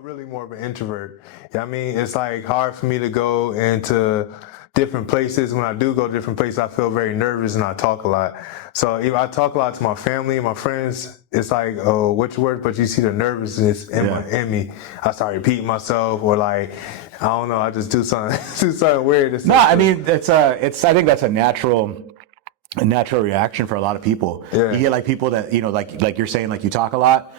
really more of an introvert. Yeah, I mean, it's like hard for me to go into different places. When I do go to different places, I feel very nervous and I talk a lot. So if I talk a lot to my family and my friends, it's like, oh, which word? But you see the nervousness in me. I start repeating myself, or like, I don't know, I just do something, do something weird. No, I mean, I think that's a natural reaction for a lot of people. Yeah. You get like people that, like you're saying, like you talk a lot.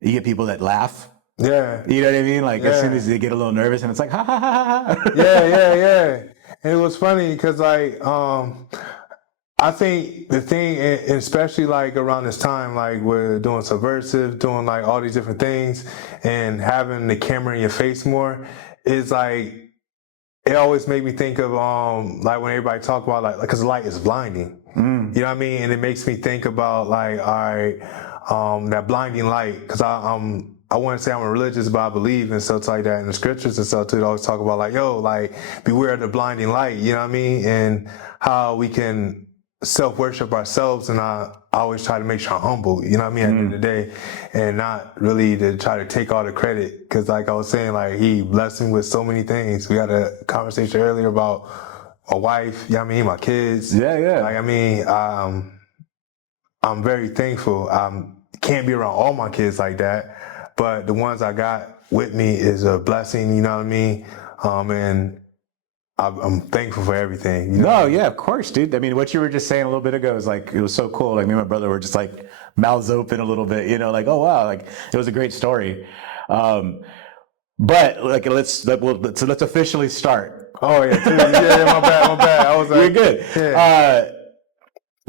You get people that laugh. Yeah. You know what I mean? Like as soon as they get a little nervous and it's like, ha ha ha ha ha. Yeah. And it was funny because like, I think the thing, especially like around this time, like we're doing Subversive, doing like all these different things and having the camera in your face more, is like, it always made me think of, like when everybody talk about like, cause light is blinding, you know what I mean? And it makes me think about like, all right, that blinding light, cause I wouldn't say I'm a religious, but I believe in stuff like that in the scriptures and stuff too. They always talk about like, yo, like beware of the blinding light, you know what I mean? And how we can self-worship ourselves, and I always try to make sure I'm humble, you know what I mean, at the end of the day, and not really to try to take all the credit, because like I was saying, like he blessed me with so many things. We had a conversation earlier about my wife, you know what I mean, my kids. Yeah. Like, I mean, I'm very thankful. Can't be around all my kids like that, but the ones I got with me is a blessing, you know what I mean? And I'm thankful for everything. You know? No, yeah, of course, dude. I mean, what you were just saying a little bit ago is like, it was so cool. Like me and my brother were just like mouths open a little bit, like, oh wow, like it was a great story. But like, let's officially start. Oh yeah, my bad. I was like, you're good. Yeah.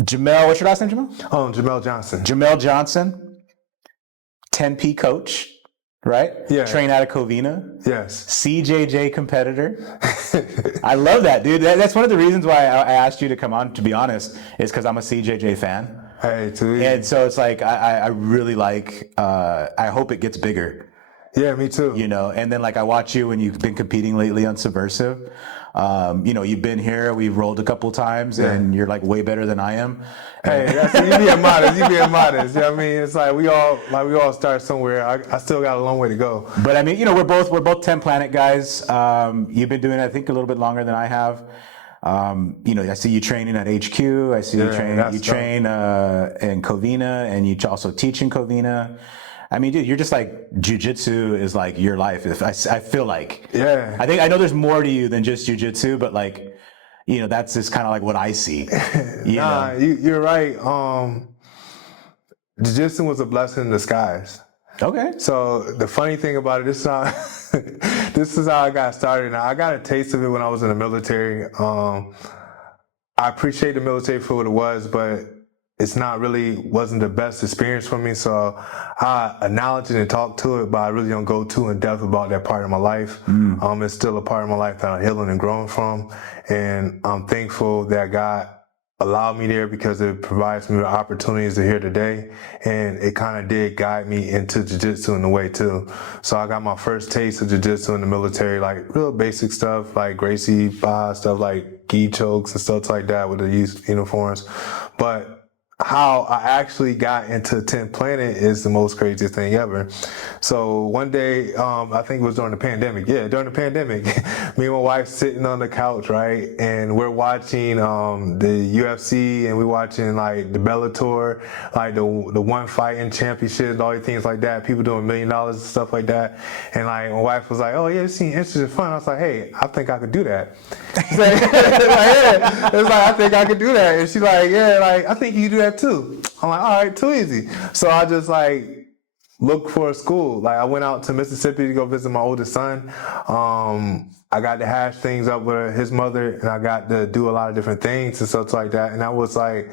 Jamell, what's your last name, Jamell? Jamell Johnson. Jamell Johnson, 10P coach, right? Yeah. Train out of Covina. Yes. CJJ competitor. I love that, dude. That's one of the reasons why I asked you to come on, to be honest, is because I'm a CJJ fan. Hey, too. And so it's like, I really like, I hope it gets bigger. Yeah, me too. And then like I watch you when you've been competing lately on Subversive. You've been here, we've rolled a couple times, and you're like way better than I am. Hey, you being modest. You know what I mean? It's like we all start somewhere. I still got a long way to go. But I mean, we're both 10 Planet guys. You've been doing it, I think, a little bit longer than I have. I see you training at HQ. I see you train in Covina, and you also teach in Covina. I mean, dude, you're just like, jiu-jitsu is like your life. I feel like. Yeah. I know there's more to you than just jiu-jitsu, but like, that's just kind of like what I see. You're right. Jiu-jitsu was a blessing in disguise. Okay. So the funny thing about it, this is how I got started. Now, I got a taste of it when I was in the military. I appreciate the military for what it was, but it's wasn't the best experience for me. So I acknowledge it and talk to it, but I really don't go too in depth about that part of my life. It's still a part of my life that I'm healing and growing from. And I'm thankful that God allowed me there, because it provides me with opportunities to hear today. And it kind of did guide me into jiu-jitsu in a way too. So I got my first taste of jiu-jitsu in the military, like real basic stuff, like Gracie 5, stuff like gi chokes and stuff like that with the youth uniforms. But how I actually got into 10 Planet is the most craziest thing ever. So one day, I think it was during the pandemic. Yeah, during the pandemic, me and my wife sitting on the couch, right? And we're watching the UFC, and we're watching like the Bellator, like the one fighting championships, all these things like that. People doing $1 million and stuff like that. And like my wife was like, "Oh yeah, it seems interesting and fun." I was like, "Hey, I think I could do that." It's like, I think I could do that. And she's like, "Yeah, like I think you do that too." I'm like, "All right, too easy." So I just like looked for a school. Like I went out to Mississippi to go visit my oldest son. I got to hash things up with his mother, and I got to do a lot of different things and stuff like that. And that was a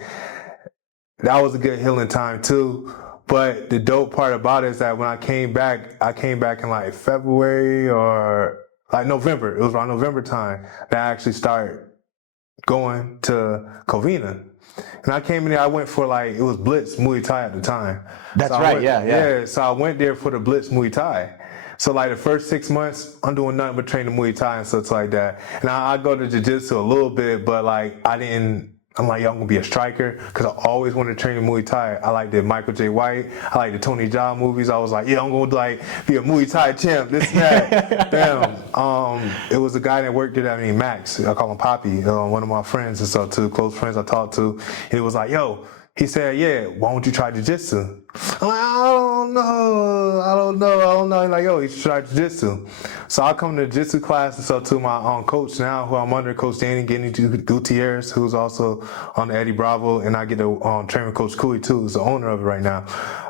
good healing time too. But the dope part about it is that when I came back in like February or like November. It was around November time that I actually started going to Covina. And I came in there, I went for like, it was Blitz Muay Thai at the time. That's right, yeah. So I went there for the Blitz Muay Thai. So like the first 6 months, I'm doing nothing but training Muay Thai and stuff like that. And I go to Jiu Jitsu a little bit, but like I didn't I'm like, yo, I'm gonna be a striker because I always wanted to train in Muay Thai. I like the Michael J. White. I like the Tony Jaa movies. I was like, yeah, I'm gonna like be a Muay Thai champ. This and that. Damn. It was a guy that worked there named Max. I call him Poppy. One of my friends and stuff too, close friends I talked to. And it was like, yo. He said, yeah, why don't you try jiu-jitsu? I'm like, I don't know. He's like, yo, you should try jiu-jitsu. So I come to jiu-jitsu class and so to my coach now, who I'm under, Coach Danny Gutierrez, who's also on the Eddie Bravo, and I get to train with Coach Cooley too, who's the owner of it right now.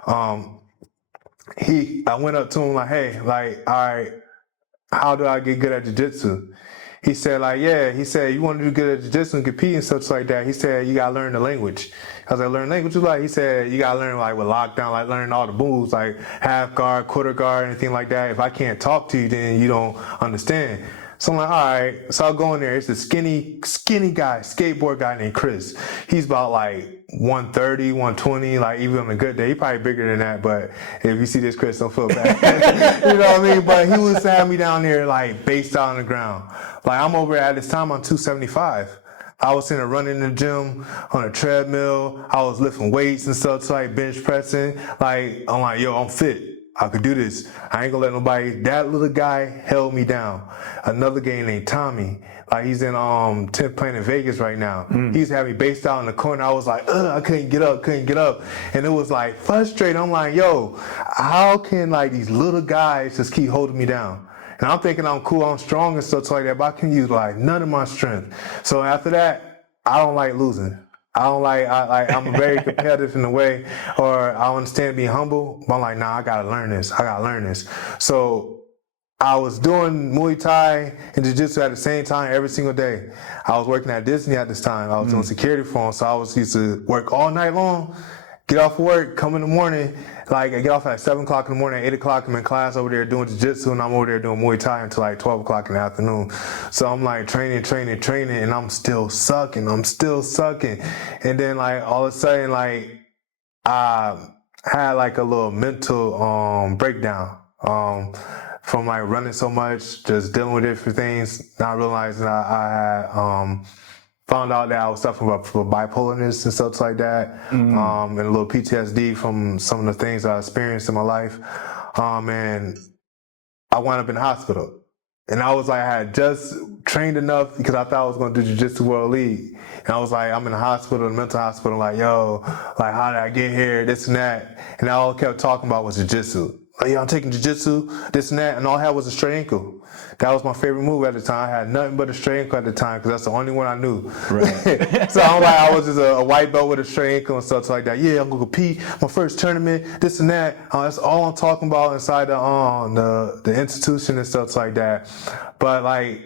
I went up to him like, hey, like, all right, how do I get good at jiu-jitsu? He said, like, yeah, he said, you want to do good at jiu-jitsu and compete and stuff like that. He said, you got to learn the language. I was like, learn language? Like, he said, you got to learn, like, with lockdown, like, learn all the moves, like half guard, quarter guard, anything like that. If I can't talk to you, then you don't understand. So I'm like, all right. So I'll go in there. It's a skinny guy, skateboard guy named Chris. He's about like 130, 120, like even on a good day. He probably bigger than that, but if you see this Chris, don't feel bad. You know what I mean? But he was having me down there like based out on the ground. Like I'm over at this time on 275. I was in there running in the gym on a treadmill. I was lifting weights and stuff, like bench pressing. Like I'm like, yo, I'm fit. I could do this. I ain't gonna let nobody. That little guy held me down. Another guy named Tommy, like he's in 10th Planet Vegas right now. He's having me based out in the corner. I was like, I couldn't get up. And it was like frustrating. I'm like, yo, how can like these little guys just keep holding me down? And I'm thinking I'm cool, I'm strong and stuff like that, but I can use like none of my strength. So after that, I don't like losing. I'm very competitive in a way, or I understand being humble, but I'm like, nah, I gotta learn this. So I was doing Muay Thai and Jiu-Jitsu at the same time every single day. I was working at Disney at this time. I was doing security for them, so I was used to work all night long, get off work, come in the morning, like I get off at 7 o'clock in the morning, at 8 o'clock I'm in class over there doing jiu-jitsu, and I'm over there doing Muay Thai until like 12 o'clock in the afternoon. So I'm like training, and I'm still sucking. And then like all of a sudden, like I had like a little mental breakdown from like running so much, just dealing with different things, not realizing I had found out that I was suffering from bipolarness and stuff like that, and a little PTSD from some of the things I experienced in my life. And I wound up in the hospital. And I was like, I had just trained enough because I thought I was going to do Jiu-Jitsu World League. And I was like, I'm in the hospital, the mental hospital, like, yo, like, how did I get here, this and that. And all I kept talking about was Jiu-Jitsu. Like, yeah, I'm taking Jiu-Jitsu, this and that. And all I had was a straight ankle. That was my favorite move at the time. I had nothing but a straight ankle at the time because that's the only one I knew. Right. So I'm like, I was just a white belt with a straight ankle and stuff like that. Yeah, I'm going to compete, my first tournament, this and that. That's all I'm talking about inside the institution and stuff like that. But like,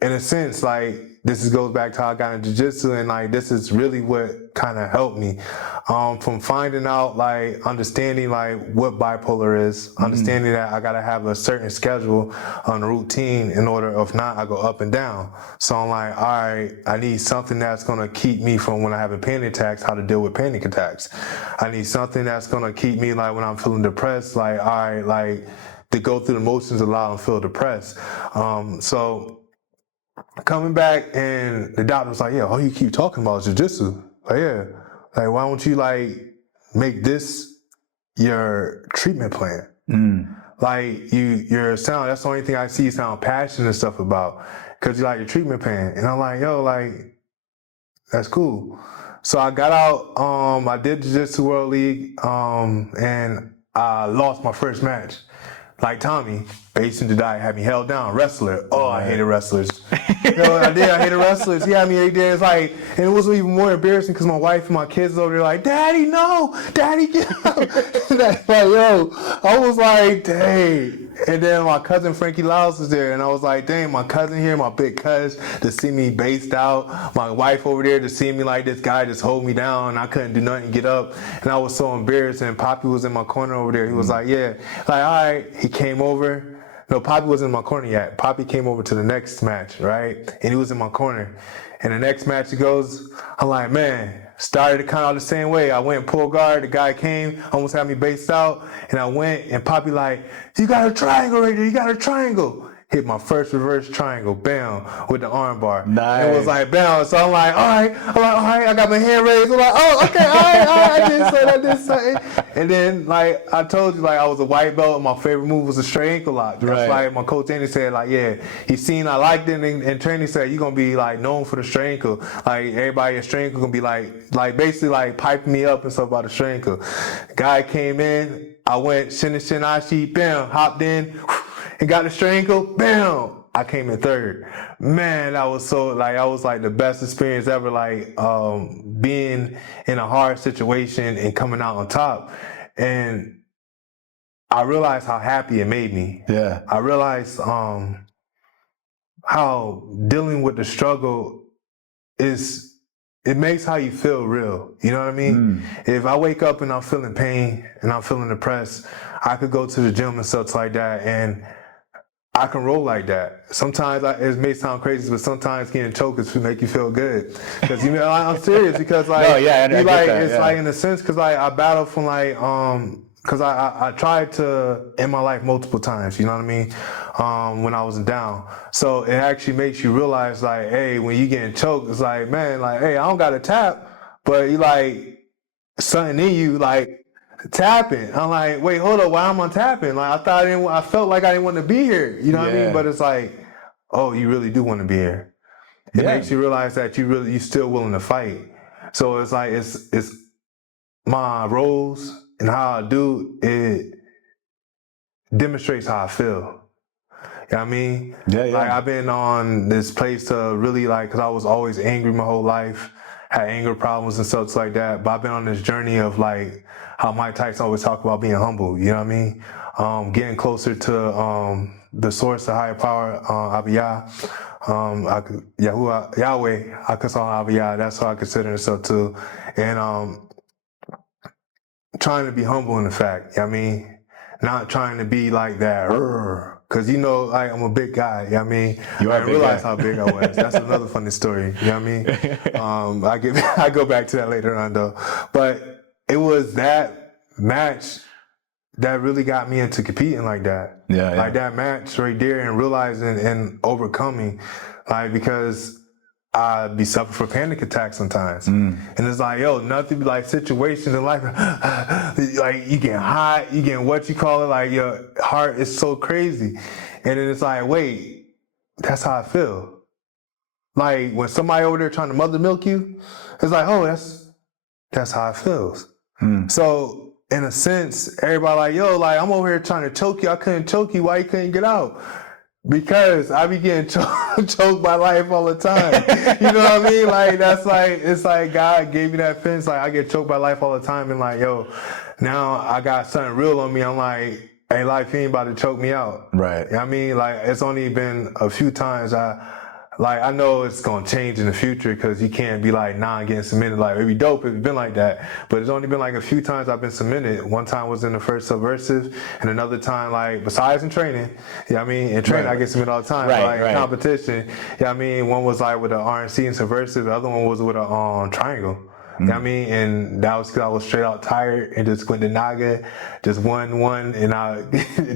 in a sense, like, this goes back to how I got into jiu-jitsu, and like this is really what kind of helped me from finding out, like understanding like what bipolar is, understanding that I gotta have a certain schedule on a routine in order, if not I go up and down. So I'm like, all right, I need something that's gonna keep me from when I have a panic attacks, how to deal with panic attacks. I need something that's gonna keep me like when I'm feeling depressed, like all right, like to go through the motions a lot and feel depressed. So coming back, and the doctor was like, yeah, all you keep talking about is jiu-jitsu. Like, yeah, like, why don't you like make this your treatment plan? Like your sound, that's the only thing I see you sound passionate and stuff about, because you like your treatment plan. And I'm like, yo, like, that's cool. So I got out, I did Jiu-Jitsu World League, and I lost my first match. Like Tommy, based in Jedi, had me held down. Wrestler. Oh, I hated wrestlers. You know what I did? I hated wrestlers. He had me 8 days. Like, and it was even more embarrassing because my wife and my kids over there like, Daddy, no, Daddy, get out. Like, yo, I was like, dang. And then my cousin Frankie Lyles was there, and I was like, dang, my cousin here, my big cuz, to see me based out. My wife over there to see me like this guy just hold me down, and I couldn't do nothing, get up, and I was so embarrassed. And Poppy was in my corner over there. He was like, yeah, like, all right. He came over. No, Poppy wasn't in my corner yet. Poppy came over to the next match, right? And he was in my corner. And the next match he goes, I'm like, man, started kind of the same way. I went pull guard. The guy came, almost had me based out. And I went, and Poppy like, you got a triangle right there. You got a triangle. hit my first reverse triangle, bam, with the arm bar. Nice. It was like, bam. So I'm like, all right. I got my hand raised. I'm like, oh, okay, all right. I did something. And then, like, I told you, like, I was a white belt, and my favorite move was a straight ankle lock. That's like my coach Andy said, like, yeah, he seen I liked it, and training said, you're going to be, like, known for the straight ankle. Like, everybody at straight ankle going to be, like, basically, like, piping me up and stuff about the straight ankle. Guy came in, I went shin to shin ashi, bam, hopped in, and got the straight ankle, bam. I came in third. Man, that was so, like, that was like the best experience ever, like, being in a hard situation and coming out on top. And I realized how happy it made me. Yeah. I realized how dealing with the struggle it makes how you feel real. You know what I mean? If I wake up and I'm feeling pain and I'm feeling depressed, I could go to the gym and stuff like that, and I can roll like that. Sometimes it may sound crazy, but sometimes getting choked is to make you feel good. Because I'm serious. Because like, no, yeah, I like that, it's like in a sense, because like I battle from like because I tried to end my life multiple times. You know what I mean? When I was down, so it actually makes you realize like, hey, when you getting choked, it's like, man, like, hey, I don't got a tap, but you like something in you like. Tapping. I'm like, wait, hold up, why am I tapping? Like I felt like I didn't want to be here. You know what I mean? But it's like, oh, you really do want to be here. It makes you realize that you still willing to fight. So it's like it's my roles and how I do it demonstrates how I feel. You know what I mean? Like I've been on this place to really like, cause I was always angry my whole life, had anger problems and stuff like that. But I've been on this journey of like how Mike Tyson always talk about being humble. You know what I mean? Getting closer to the source, the higher power, Abiyah. Yahweh, I consider Abiyah. That's how I consider myself too. And trying to be humble in the fact. You know what I mean? Not trying to be like that. Cause you know, like I'm a big guy. You know what I mean? I didn't realize how big I was. That's another funny story. You know what I mean? I go back to that later on though. But it was that match that really got me into competing like that. Like that match right there and realizing and overcoming, like because I'd be suffering from panic attacks sometimes. And it's like, yo, nothing like situations in life, like you get hot, you get what you call it, like your heart is so crazy. And then it's like, wait, that's how I feel. Like when somebody over there trying to mother milk you, it's like, oh, that's how it feels. So in a sense, everybody like, yo, like I'm over here trying to choke you. I couldn't choke you. Why you couldn't get out? Because I be getting choked by life all the time. You know what I mean? Like that's like, it's like God gave me that fence. Like I get choked by life all the time and like, yo, now I got something real on me. I'm like, hey, life ain't about to choke me out. Right. You know what I mean? Like it's only been a few times I know it's going to change in the future because you can't be like, nah, I'm getting submitted. Like, it'd be dope if it's been like that. But it's only been like a few times I've been submitted. One time was in the first Subversive, and another time, like, besides in training, you know what I mean? In training, I get submitted all the time. But, like, in competition, you know what I mean? One was like with an RNC and Subversive, the other one was with a Triangle. You know what I mean? And that was because I was straight out tired and just went to Naga, just won, and I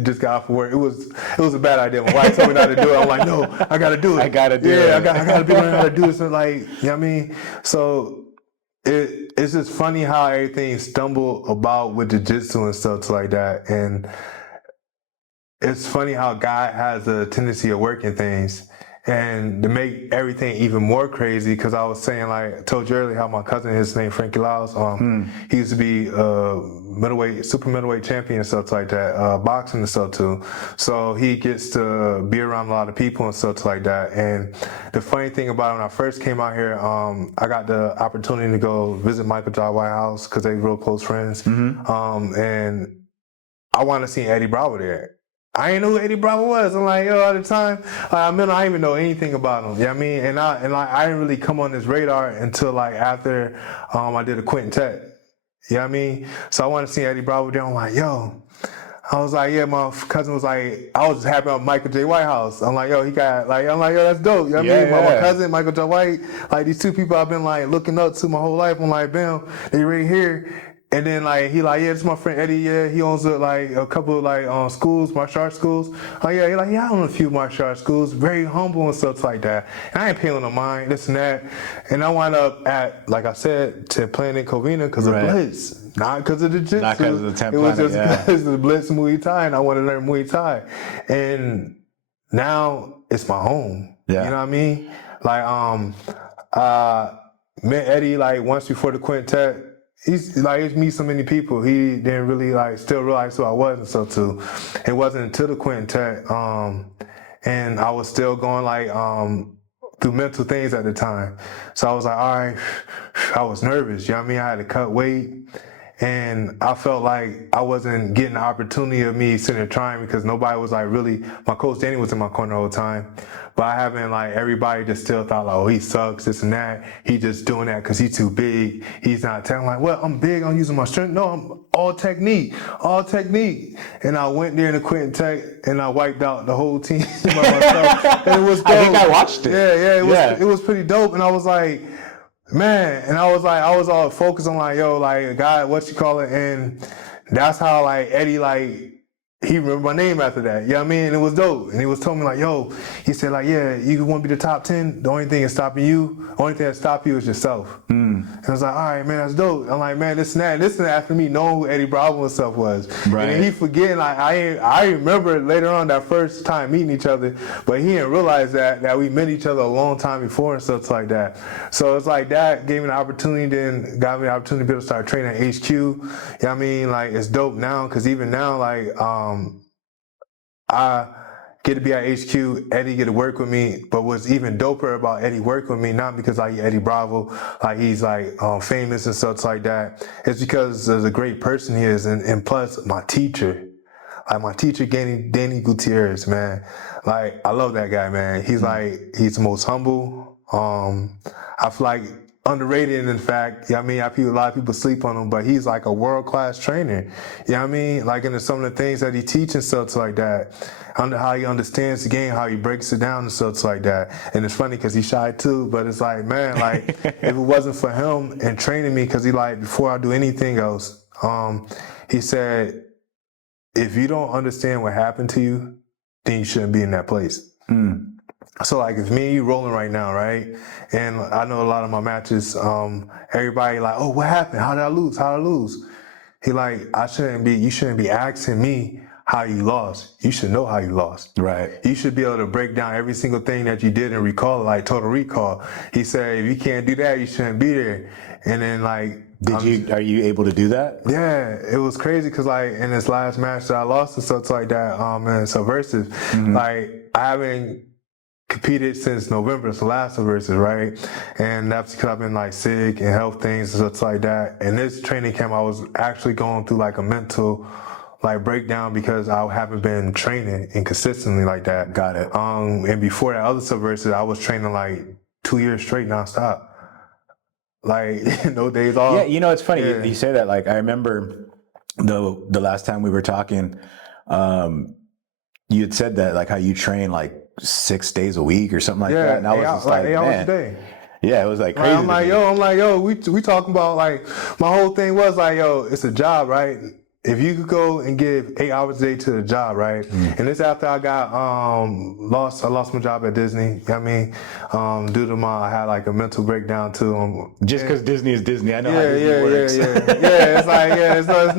just got off of work. It was a bad idea. My wife told me not to do it. I'm like, no, I got to do it. I got to do it. I got to be learning how to do this. And like, you know what I mean? So it's just funny how everything stumbled about with jiu-jitsu and stuff like that. And it's funny how God has a tendency of working things. And to make everything even more crazy, because I was saying, like, I told you earlier how my cousin, his name Frankie Laus, he used to be super middleweight champion and stuff like that, boxing and stuff too. So he gets to be around a lot of people and stuff like that. And the funny thing about it, when I first came out here, I got the opportunity to go visit Michael Jai White House because they were real close friends. And I wanted to see Eddie Bravo there. I didn't know who Eddie Bravo was. I'm like, yo, at the time, I didn't even know anything about him. You know what I mean? And I didn't really come on his radar until like after I did a Quentin Tech. You know what I mean? So I wanted to see Eddie Bravo there. I'm like, yo. I was like, yeah, my cousin was like, I was just happy about Michael J. Whitehouse. I'm like, yo, he got, like, I'm like, yo, that's dope. You know what I mean? My cousin, Michael J. White, like, these two people I've been, like, looking up to my whole life. I'm like, bam, they right here. And then like he like, yeah, this is my friend Eddie. Yeah, he owns like a couple of like schools, martial arts schools. Oh yeah, he like, yeah, I own a few martial arts schools. Very humble and stuff like that. And I ain't paying no mind, this and that. And I wound up at, like I said, to playing in Covina because of Blitz, not because of the jiu-jitsu. Not because of the 10 It was just Planet, because of the Blitz Muay Thai, and I want to learn Muay Thai. And now it's my home. Yeah. You know what I mean? Like met Eddie like once before the quintet. He's like, meet so many people. He didn't really like still realize who I was and so too. It wasn't until the quintet, and I was still going like through mental things at the time. So I was like, all right, I was nervous. You know what I mean? I had to cut weight. And I felt like I wasn't getting the opportunity of me sitting there trying because nobody was like really, my coach Danny was in my corner the whole time. But I haven't like, everybody just still thought like, oh, he sucks, this and that. He just doing that because he's too big. He's not telling like, well, I'm big, I'm using my strength. No, I'm all technique. And I went there in the quintet and I wiped out the whole team by myself. And it was dope. I think I watched it. It was pretty dope. And I was like, man, and I was all focused on like, yo, like, God, what you call it? And that's how like Eddie, like, he remembered my name after that. You know what I mean? And it was dope. And he was telling me like, yo, he said like, yeah, you want to be the top 10. The only thing that's stopping you, the only thing that stops you is yourself. And I was like, all right, man, that's dope. I'm like, man, this and that after me knowing who Eddie Bravo and stuff was. Right. And then he forgetting, like, I remember later on that first time meeting each other, but he didn't realize that we met each other a long time before and stuff like that. So it's like that gave me the opportunity, then got me the opportunity to be able to start training at HQ. You know what I mean? Like, it's dope now, because even now, like, I get to be at HQ, Eddie get to work with me, but what's even doper about Eddie working with me, not because like Eddie Bravo, like he's like famous and stuff like that, it's because of the great person he is, and plus my teacher, Danny Gutierrez, man, like I love that guy, man. He's like, he's the most humble. I feel like underrated, in fact. You know what I mean? A lot of people sleep on him, but he's like a world-class trainer. You know what I mean? Like, into some of the things that he teaches and stuff like that, under how he understands the game, how he breaks it down and stuff like that. And it's funny because he's shy too, but it's like, man, like, if it wasn't for him and training me, because he like, before I do anything else, he said, if you don't understand what happened to you, then you shouldn't be in that place. So like, if me and you rolling right now, right? And I know a lot of my matches, everybody like, oh, what happened? How did I lose? He like, you shouldn't be asking me how you lost. You should know how you lost. Right. You should be able to break down every single thing that you did and recall it, like total recall. He said, if you can't do that, you shouldn't be there. And then like, are you able to do that? Yeah, it was crazy because like in this last match that I lost and stuff like that, in Subversive, like I haven't competed since November, it's the last Subversive, right? And that's because I've been like sick and health things and stuff like that. And this training camp, I was actually going through like a mental like breakdown because I haven't been training inconsistently like that. Got it. And before that other Subversive, I was training like 2 years straight nonstop. Like, no days off. Yeah, you know, it's funny you say that. Like, I remember the last time we were talking, you had said that, like, how you train like 6 days a week or something like that. And I was just like, 8 hours man. a day. Yeah, it was like crazy. I'm like, yo, we talking about like, my whole thing was like, yo, it's a job, right? If you could go and give 8 hours a day to the job, right? And this after I got I lost my job at Disney. You know what I mean? Due to I had like a mental breakdown too. Just because Disney is Disney, I know how Disney works. Yeah. It's like, it's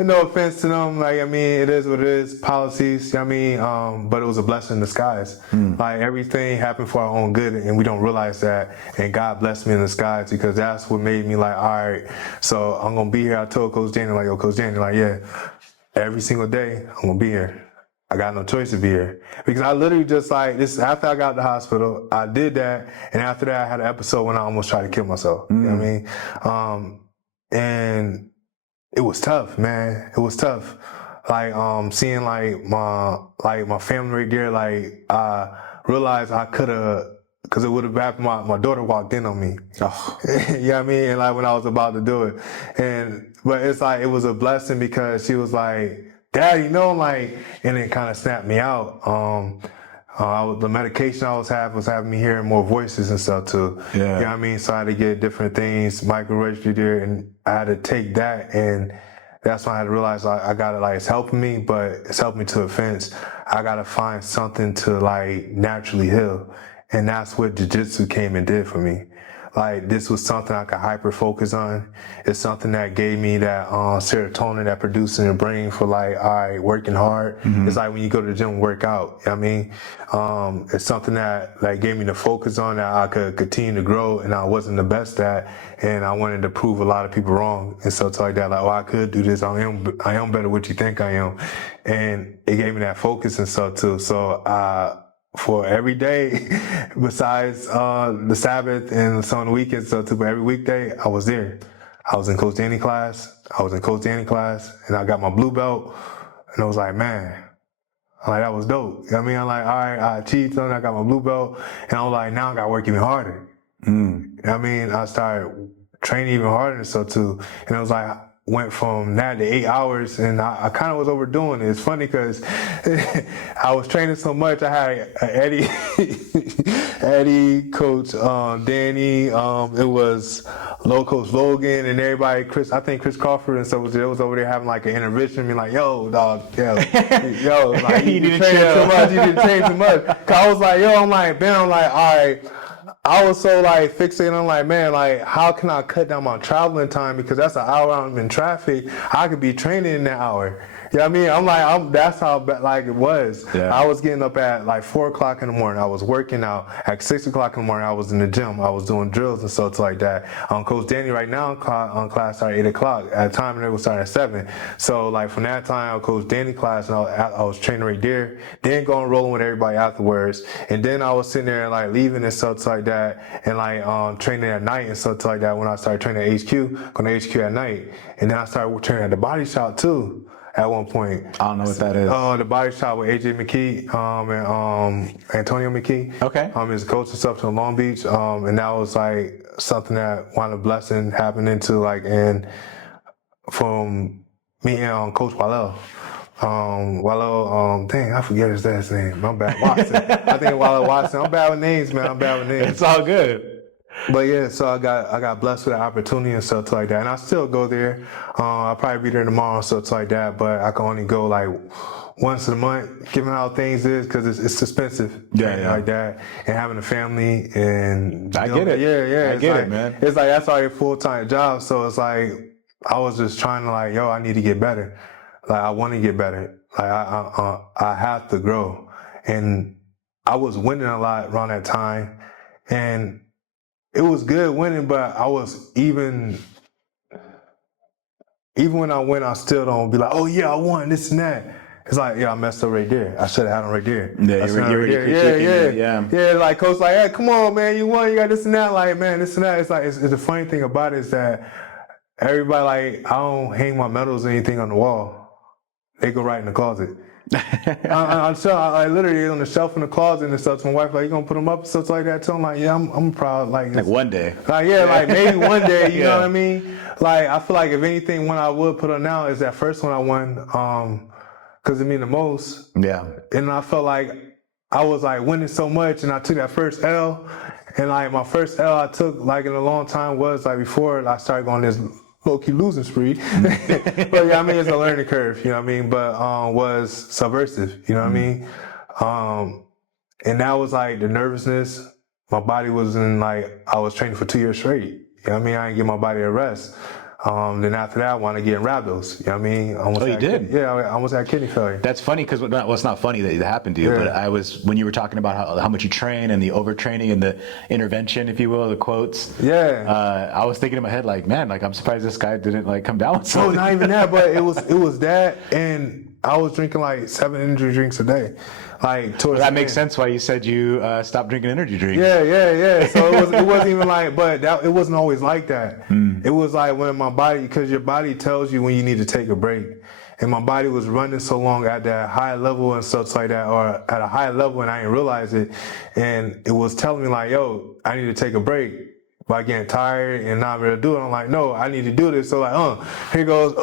no offense to them. Like, I mean, it is what it is. Policies. You know what I mean? But it was a blessing in disguise. Like, everything happened for our own good, and we don't realize that. And God blessed me in disguise, because that's what made me like, all right, so I'm gonna be here. I told Coach Danny, like, yo, Coach Danny, like, yeah, every single day I'm gonna be here. I got no choice to be here, because I literally just like this. After I got to the hospital, I did that, and after that, I had an episode when I almost tried to kill myself. You know what I mean? And it was tough, man. It was tough. Like seeing like my family right there. Like I realized I could have. Because it would have happened, my daughter walked in on me. Oh. You know what I mean? And like when I was about to do it. But it's like, it was a blessing, because she was like, Dad, you know, like, and it kind of snapped me out. The medication I was having me hearing more voices and stuff too. Yeah. You know what I mean? So I had to get different things, microregistry there, and I had to take that, and that's when I had to realize like I got it, like it's helping me, but it's helping me to a fence. I gotta find something to like naturally heal, and that's what jiu-jitsu came and did for me. Like this was something I could hyper focus on. It's something that gave me that serotonin that produced in the brain for like, all right, working hard. It's like when you go to the gym and work out. You know what I mean? It's something that like gave me the focus on that I could continue to grow, and I wasn't the best at, and I wanted to prove a lot of people wrong and stuff like that. Like, oh, I could do this. I am better than what you think I am, and it gave me that focus and stuff too. So for every day besides the Sabbath and some of the weekends, so too, but every weekday I was there. I was in Coach Danny class. And I got my blue belt, and I was like, man, like that was dope. You know what I mean? I'm like, all right, I achieved something. I got my blue belt, and I was like, now I got to work even harder. You know what I mean? I started training even harder and so too, and it was like, went from that to 8 hours, and I kind of was overdoing it. It's funny because I was training so much. I had Eddie, Coach Danny, it was low Coach Logan, and everybody. I think Chris Crawford and stuff was over there having like an intervention, being like, "Yo, dog, yo, like you didn't train too much. You didn't train too much." Cause I was like, "Yo," I'm like, "Man," I'm like, "All right." I was so like fixated on like, man, like how can I cut down my traveling time, because that's an hour I'm in traffic. I could be training in that hour. You know what I mean? I'm like, that's how like it was. Yeah. I was getting up at like 4 o'clock in the morning. I was working out at 6 o'clock in the morning. I was in the gym. I was doing drills and stuff like that. Coach Danny right now on class started at 8 o'clock. At the time, it was starting at 7. So like from that time, I Coach Danny class, and I was training right there. Then going rolling with everybody afterwards. And then I was sitting there and like leaving and stuff like that, and like training at night and stuff like that. When I started training at HQ, going to HQ at night, and then I started training at the Body Shop too. At one point. I don't know what that is. The Body Shop with AJ McKee and Antonio McKee. Okay. His coach and stuff to Long Beach. And that was like something that wound up blessing happening to like, and from me and Coach Wallell. Dang, I forget his last name. I'm bad. Watson. I think Wallell Watson. I'm bad with names, man. It's all good. But yeah, so I got blessed with that opportunity and stuff like that, and I still go there. I'll probably be there tomorrow and stuff like that, but I can only go like once a month, given how things is, because it's expensive. Yeah. Like that, and having a family, and I get it. Yeah. I get it, man. It's like that's already a full-time job, so it's like I was just trying to like, yo, I need to get better. Like I want to get better. Like I have to grow, and I was winning a lot around that time, and it was good winning, but I was even when I win, I still don't be like, oh yeah, I won this and that. It's like, yeah, I messed up right there. I should have had him right there. Yeah, you're right there. Yeah, like coach, like, hey, come on, man, you won, you got this and that. Like, man, this and that. It's like, it's the funny thing about it is that everybody, like, I don't hang my medals or anything on the wall. They go right in the closet. I literally on the shelf in the closet and stuff. To my wife, like, you gonna put them up and stuff like that? So I'm like, yeah, I'm proud. Like one day. Like like maybe one day. You know what I mean? Like I feel like if anything, one I would put on now is that first one I won, because it mean the most. Yeah. And I felt like I was like winning so much, and I took that first L, and like my first L I took like in a long time was like before I started going this low-key losing spree. But yeah, I mean, it's a learning curve, you know what I mean? But was subversive, you know what I mean? And that was like the nervousness. My body was in like, I was training for 2 years straight. You know what I mean? I didn't give my body a rest. Then after that, I wanted to get in rhabdos. You know what I mean? You did? Yeah, I almost had kidney failure. That's funny because it's not funny that it happened to you, but when you were talking about how much you train and the overtraining and the intervention, if you will, the quotes. Yeah. I was thinking in my head like, man, like I'm surprised this guy didn't like come down with something. No, not even that, but it was that, and I was drinking like 7 energy drinks a day. Like that makes sense why you said you stopped drinking energy drinks. Yeah. So it wasn't even like, but it wasn't always like that. It was like when my body, because your body tells you when you need to take a break. And my body was running so long at that high level and stuff like that, or at a high level, and I didn't realize it. And it was telling me like, yo, I need to take a break. by getting tired and not able to do it. I'm like, no, I need to do this. So like, here goes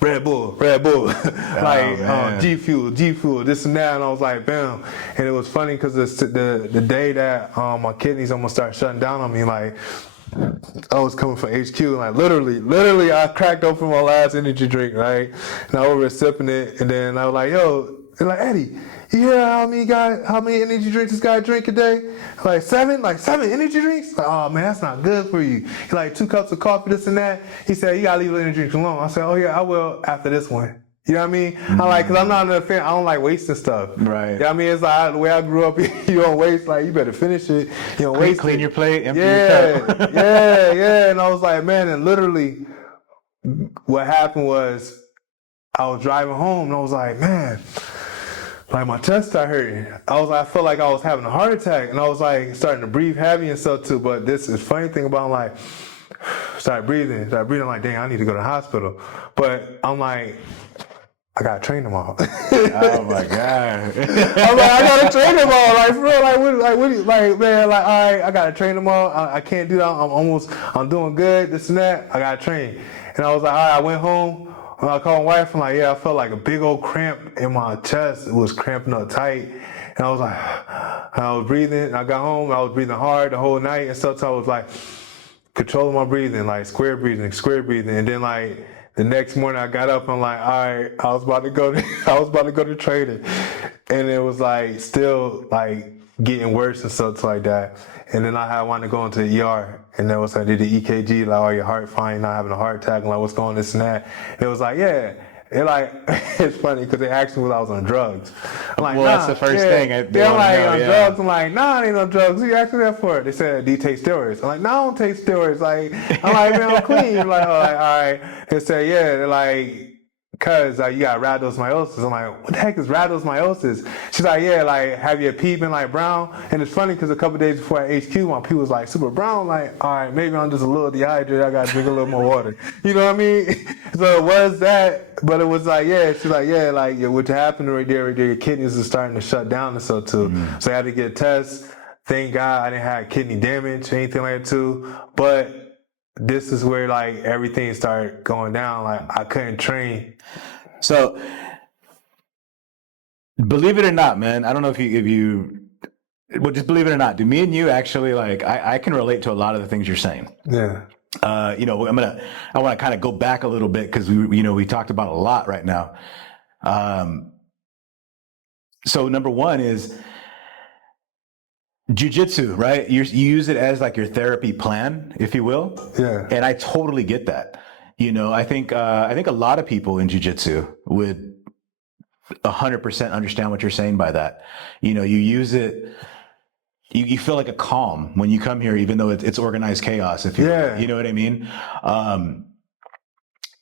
Red Bull, like G Fuel, this and that. And I was like, bam. And it was funny because the day that my kidneys almost started shutting down on me, like I was coming from HQ, and like literally, I cracked open my last energy drink, right? And I was sipping it, and then I was like, yo, and like, Eddie, you hear how many energy drinks this guy drink a day? Like seven energy drinks? Like, oh man, that's not good for you. He like 2 cups of coffee, this and that. He said, you gotta leave the energy drinks alone. I said, oh yeah, I will after this one. You know what I mean? Mm-hmm. I like, cause I'm not a fan. I don't like wasting stuff. Right. You know what I mean? It's like the way I grew up. You don't waste. Like you better finish it. You don't waste. Clean your plate. Empty your cup. yeah. And I was like, man. And literally, what happened was, I was driving home, and I was like, man, like my chest started hurting. I felt like I was having a heart attack, and I was like starting to breathe heavy and stuff too. But this is funny thing about, I'm like, started breathing. Like, dang, I need to go to the hospital. But I'm like, I gotta train tomorrow. Oh my god! I'm like, I gotta train tomorrow. Like for real, like man, like all right, I gotta train tomorrow. I can't do that. I'm doing good. This and that. I gotta train. And I was like, all right. I went home. I called my wife. I'm like, yeah, I felt like a big old cramp in my chest. It was cramping up tight. And I was like, I was breathing. I got home. I was breathing hard the whole night and stuff. So I was like, controlling my breathing, like square breathing. And then like, the next morning I got up, I'm like, all right, I was about to go to training. And it was like still like getting worse and stuff like that. And then I wanted to go into the ER, and then I did the EKG, like, oh, your heart fine, not having a heart attack, and like, what's going on, this and that. And it was like, yeah. It like, it's funny because they asked me whether I was on drugs. I'm like, well, nah, that's the first thing. I'm like, on drugs. I'm like, nah, I ain't no drugs. Who you asking that for? They said, do you take steroids? I'm like, no, I don't take steroids. Like, I'm like, man, I'm clean. Like, all right. They said, yeah. They're like, cause you got rhabdomyolysis. I'm like, what the heck is rhabdomyolysis? She's like, yeah, like, have your pee been like brown? And it's funny because a couple days before at HQ, my pee was like super brown. I'm like, all right, maybe I'm just a little dehydrated. I gotta drink a little more water. You know what I mean? So it was that, but it was like, yeah. She's like, yeah, like what happened right there, your kidneys are starting to shut down and so too. Mm-hmm. So I had to get a test. Thank God I didn't have kidney damage or anything like that too. But this is where like everything started going down. Like I couldn't train. So believe it or not, man, I don't know if you well, just believe it or not, do me and you actually like, I can relate to a lot of the things you're saying. Yeah. I want to kind of go back a little bit because we talked about a lot right now. So number one is jiu-jitsu, right? You use it as like your therapy plan, if you will. Yeah. And I totally get that. I think a lot of people in jiu-jitsu would 100% understand what you're saying by that. You use it. You feel like a calm when you come here, even though it's organized chaos. If you know what I mean.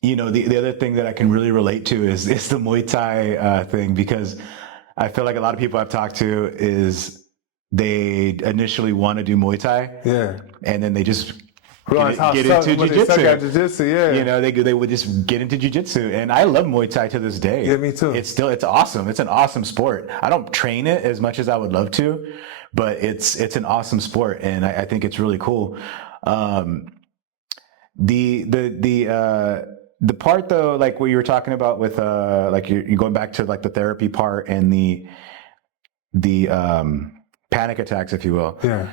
The other thing that I can really relate to is the Muay Thai thing, because I feel like a lot of people I've talked to is they initially want to do Muay Thai, and then they just get into jiu-jitsu. They would just get into jiu-jitsu, and I love Muay Thai to this day. Yeah, me too. It's awesome. It's an awesome sport. I don't train it as much as I would love to, but it's an awesome sport, and I think it's really cool. The part though, like what you were talking about with like you're going back to like the therapy part and the panic attacks, if you will. Yeah.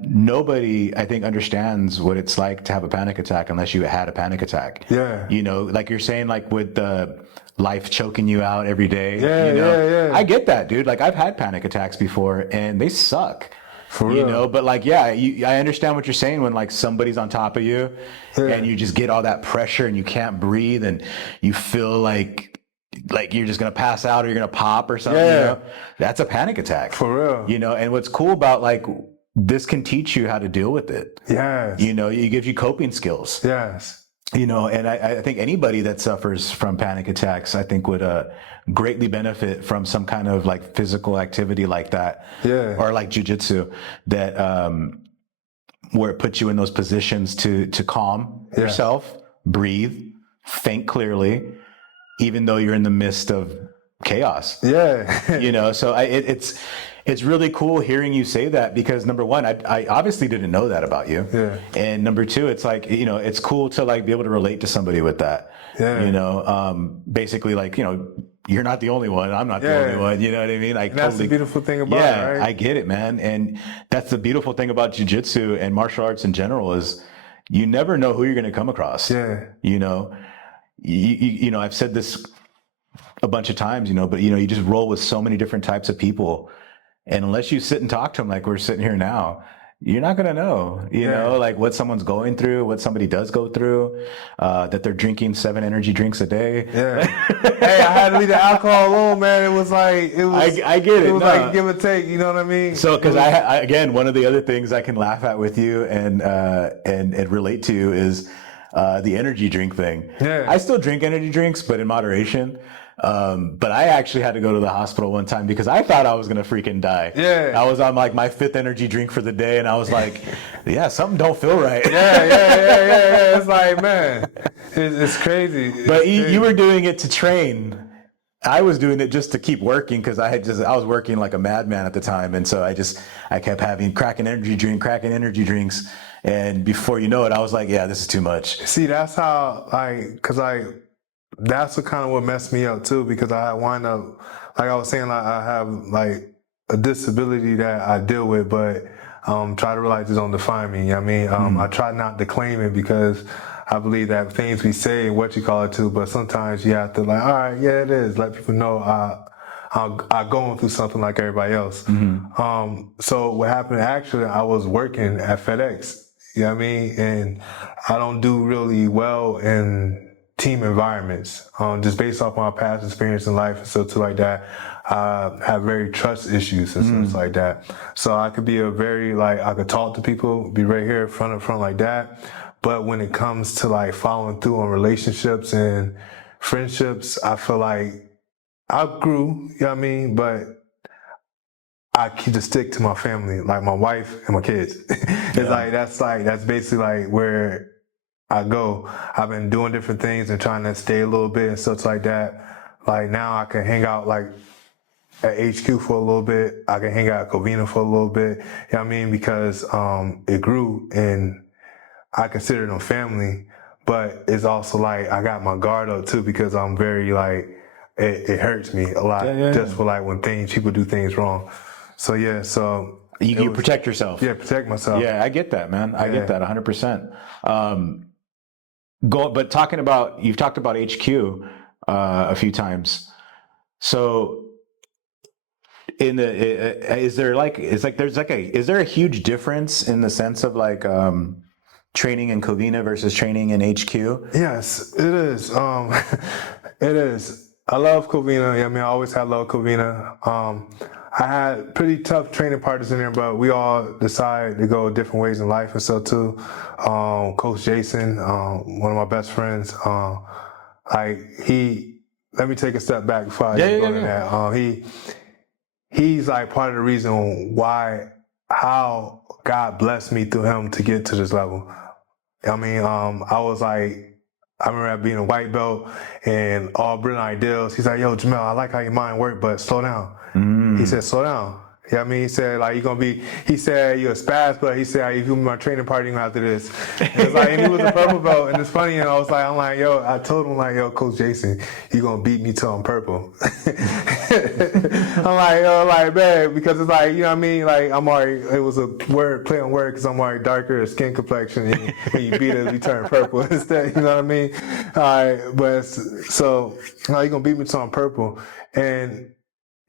Nobody, I think, understands what it's like to have a panic attack unless you had a panic attack. Yeah. Like you're saying, like with the life choking you out every day. Yeah. I get that, dude. Like I've had panic attacks before and they suck. For real. But like, I understand what you're saying when like somebody's on top of you and you just get all that pressure and you can't breathe and you feel like you're just going to pass out or you're going to pop or something. That's a panic attack. For real. And what's cool about like this can teach you how to deal with it. Yes. It gives you coping skills. Yes. And I think anybody that suffers from panic attacks, I think would greatly benefit from some kind of like physical activity like that. Yeah. Or like jiu-jitsu that, where it puts you in those positions to calm yourself, breathe, think clearly, even though you're in the midst of chaos. Yeah. So it's really cool hearing you say that, because number one, I obviously didn't know that about you. Yeah. And number two, it's like, you know, it's cool to like be able to relate to somebody with that. Yeah. You know, basically like, you know, you're not the only one. I'm not the only one. You know what I mean? Like, that's the beautiful thing about it, right? I get it, man. And that's the beautiful thing about jiu-jitsu and martial arts in general is you never know who you're going to come across. Yeah. You know, you know, I've said this a bunch of times, you know, but you know, you just roll with so many different types of people. And unless you sit and talk to them like we're sitting here now, you're not going to know, you know, like what someone's going through, what somebody does go through, that they're drinking 7 energy drinks a day. Yeah. Hey, I had to leave the alcohol alone, man. It was like, I get it. It was like give or take, you know what I mean? So, because I again, one of the other things I can laugh at with you and relate to is the energy drink thing. Yeah. I still drink energy drinks, but in moderation. But I actually had to go to the hospital one time because I thought I was going to freaking die. Yeah. I was on like my 5th energy drink for the day and I was like, yeah, something don't feel right. Yeah. It's like, man, it's crazy. But you were doing it to train. I was doing it just to keep working because I was working like a madman at the time. And so I kept cracking energy drinks. And before you know it, I was like, yeah, this is too much. See, that's how that's what messed me up too, because I wind up, like I was saying, like I have like a disability that I deal with, but try to realize it don't define me. You know what I mean? I try not to claim it because I believe that things we say, what you call it too, but sometimes you have to like, all right, yeah, it is. Let people know I'm going through something like everybody else. So what happened, actually, I was working at FedEx, you know what I mean? And I don't do really well in team environments, just based off my past experience in life and stuff like that. I have very trust issues and stuff like that. So I could be I could talk to people, be right here front like that. But when it comes to like following through on relationships and friendships, I feel like I grew, you know what I mean? But I keep to stick to my family, like my wife and my kids. It's that's basically like where I go. I've been doing different things and trying to stay a little bit and stuff like that. Like now I can hang out like at HQ for a little bit. I can hang out at Covina for a little bit. You know what I mean? Because it grew and I consider them family, but it's also like I got my guard up too because I'm very like, it hurts me a lot just for like when people do things wrong. So yeah, so. You protect yourself. Yeah, protect myself. Yeah, I get that, man. I get that 100%. But you've talked about HQ a few times. So is there a huge difference in the sense of like training in Covina versus training in HQ? Yes, it is. It is. I love Covina. I mean, I always have loved Covina. I had pretty tough training partners in there, but we all decided to go different ways in life and so too. Coach Jason, one of my best friends, let me take a step back before I go into that. He's like part of the reason how God blessed me through him to get to this level. I mean, I remember being a white belt and all brilliant ideals. He's like, yo, Jamell, I like how your mind works, but slow down. He said, slow down. You know what I mean? He said, like, he said, you're a spaz, but he said, if you be my training partner, you're after this. And he was a purple belt, and it's funny, and I'm like, yo, I told him, like, yo, Coach Jason, you're going to beat me till I'm purple. I'm like, yo, like, man, because it's like, you know what I mean? Like, it was a play on word, because I'm already darker skin complexion, and when you beat us, we turn purple instead, you know what I mean? All right, but, so, you're going to beat me till I'm purple. And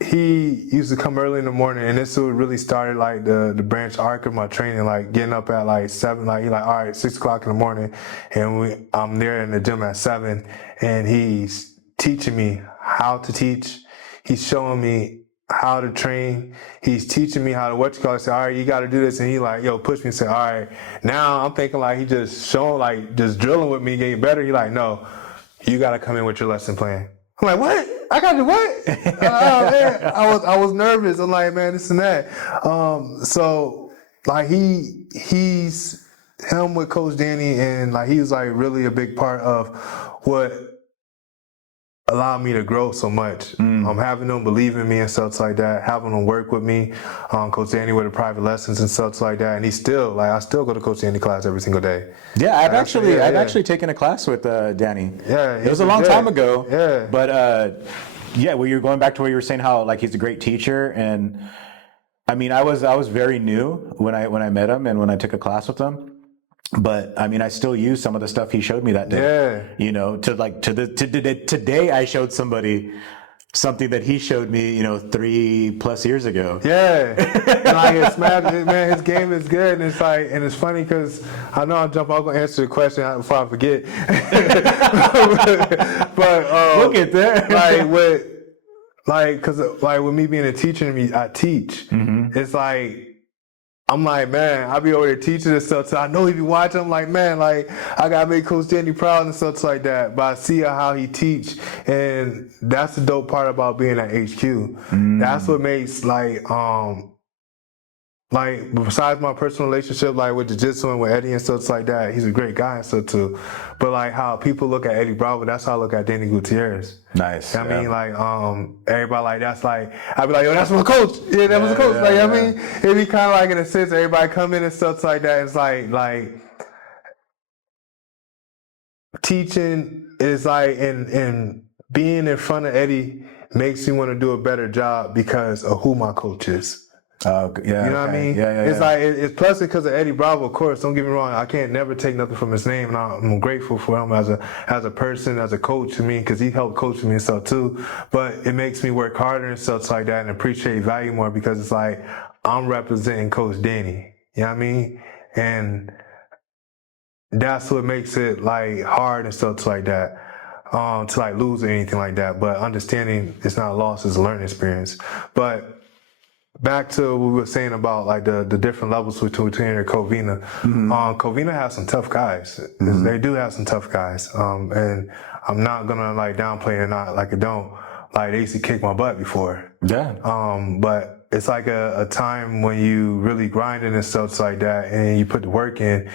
he used to come early in the morning, and this really started like the branch arc of my training, like getting up at like 7, like he's like, all right, 6 o'clock in the morning, and I'm there in the gym at 7, and he's teaching me how to teach. He's showing me how to train. He's teaching me how to say, all right, you got to do this, and he like, yo, push me and say, all right. Now I'm thinking like he just showing, like just drilling with me, getting better. He like, no, you got to come in with your lesson plan. I'm like, what? I got to do what? Man, I was nervous. I'm like, man, this and that. So like he's him with Coach Danny, and like he was like really a big part of what allowed me to grow so much. Having them believe in me and stuff like that, having them work with me, Coach Danny with the private lessons and stuff like that. And he's still like, I still go to Coach Danny class every single day. Yeah, I've actually taken a class with Danny. Yeah, it was a long time ago. Yeah, but well, you're going back to where you were saying how like he's a great teacher, and I mean, I was very new when I met him and when I took a class with him. But I mean, I still use some of the stuff he showed me that day. Yeah. You know, today I showed somebody something that he showed me, 3+ years ago. Yeah. Like it's man, his game is good, and it's like, and it's funny because I know I'm gonna answer the question before I forget. but we'll get there. Cause with me being a teacher, I teach. It's like, I'm like, man, I be over there teaching and stuff. So I know he be watching. I'm like, man, like I gotta make Coach Danny proud and stuff like that. But I see how he teach, and that's the dope part about being at HQ. That's what makes besides my personal relationship, like with jiu-jitsu and with Eddie and stuff like that, he's a great guy and stuff too. But like how people look at Eddie Bravo, that's how I look at Danny Gutierrez. Nice. I mean, like, everybody like, that's like, I'd be like, yo, that's my coach. Yeah, that was a coach. I mean, it'd be kind of like in a sense, everybody come in and stuff like that. It's like teaching is like, and being in front of Eddie makes me want to do a better job because of who my coach is. Yeah, you know what I mean? It's like, it's plus because of Eddie Bravo, of course. Don't get me wrong. I can't never take nothing from his name, and I'm grateful for him as a person, as a coach to me, because he helped coach me and stuff too. But it makes me work harder and stuff like that, and appreciate value more because it's like I'm representing Coach Danny. You know what I mean? And that's what makes it like hard and stuff like that. To like lose or anything like that. But understanding it's not a loss, it's a learning experience. But back to what we were saying about like the different levels between Covina. Covina has some tough guys. They do have some tough guys. And I'm not gonna like downplay it or not like it don't. Like they used to kick my butt before. Yeah. But it's like a time when you really grinding and stuff like that and you put the work in.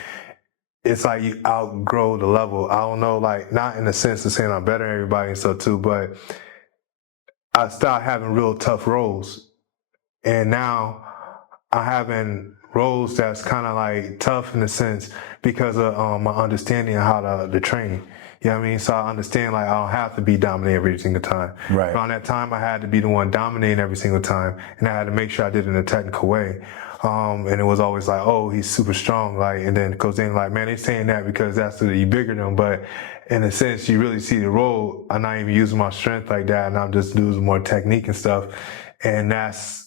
It's like you outgrow the level. I don't know, like not in the sense of saying I'm better than everybody and stuff too, but I started having real tough roles. And now I having roles that's kind of like tough in a sense because of my understanding of how to train. You know what I mean? So I understand like I don't have to be dominating every single time. Right. Around that time, I had to be the one dominating every single time, and I had to make sure I did it in a technical way. And it was always like, oh, he's super strong. Like, and then Coach Danny like, man, they saying that because that's you bigger than him. But in a sense, you really see the role. I'm not even using my strength like that, and I'm just using more technique and stuff. And that's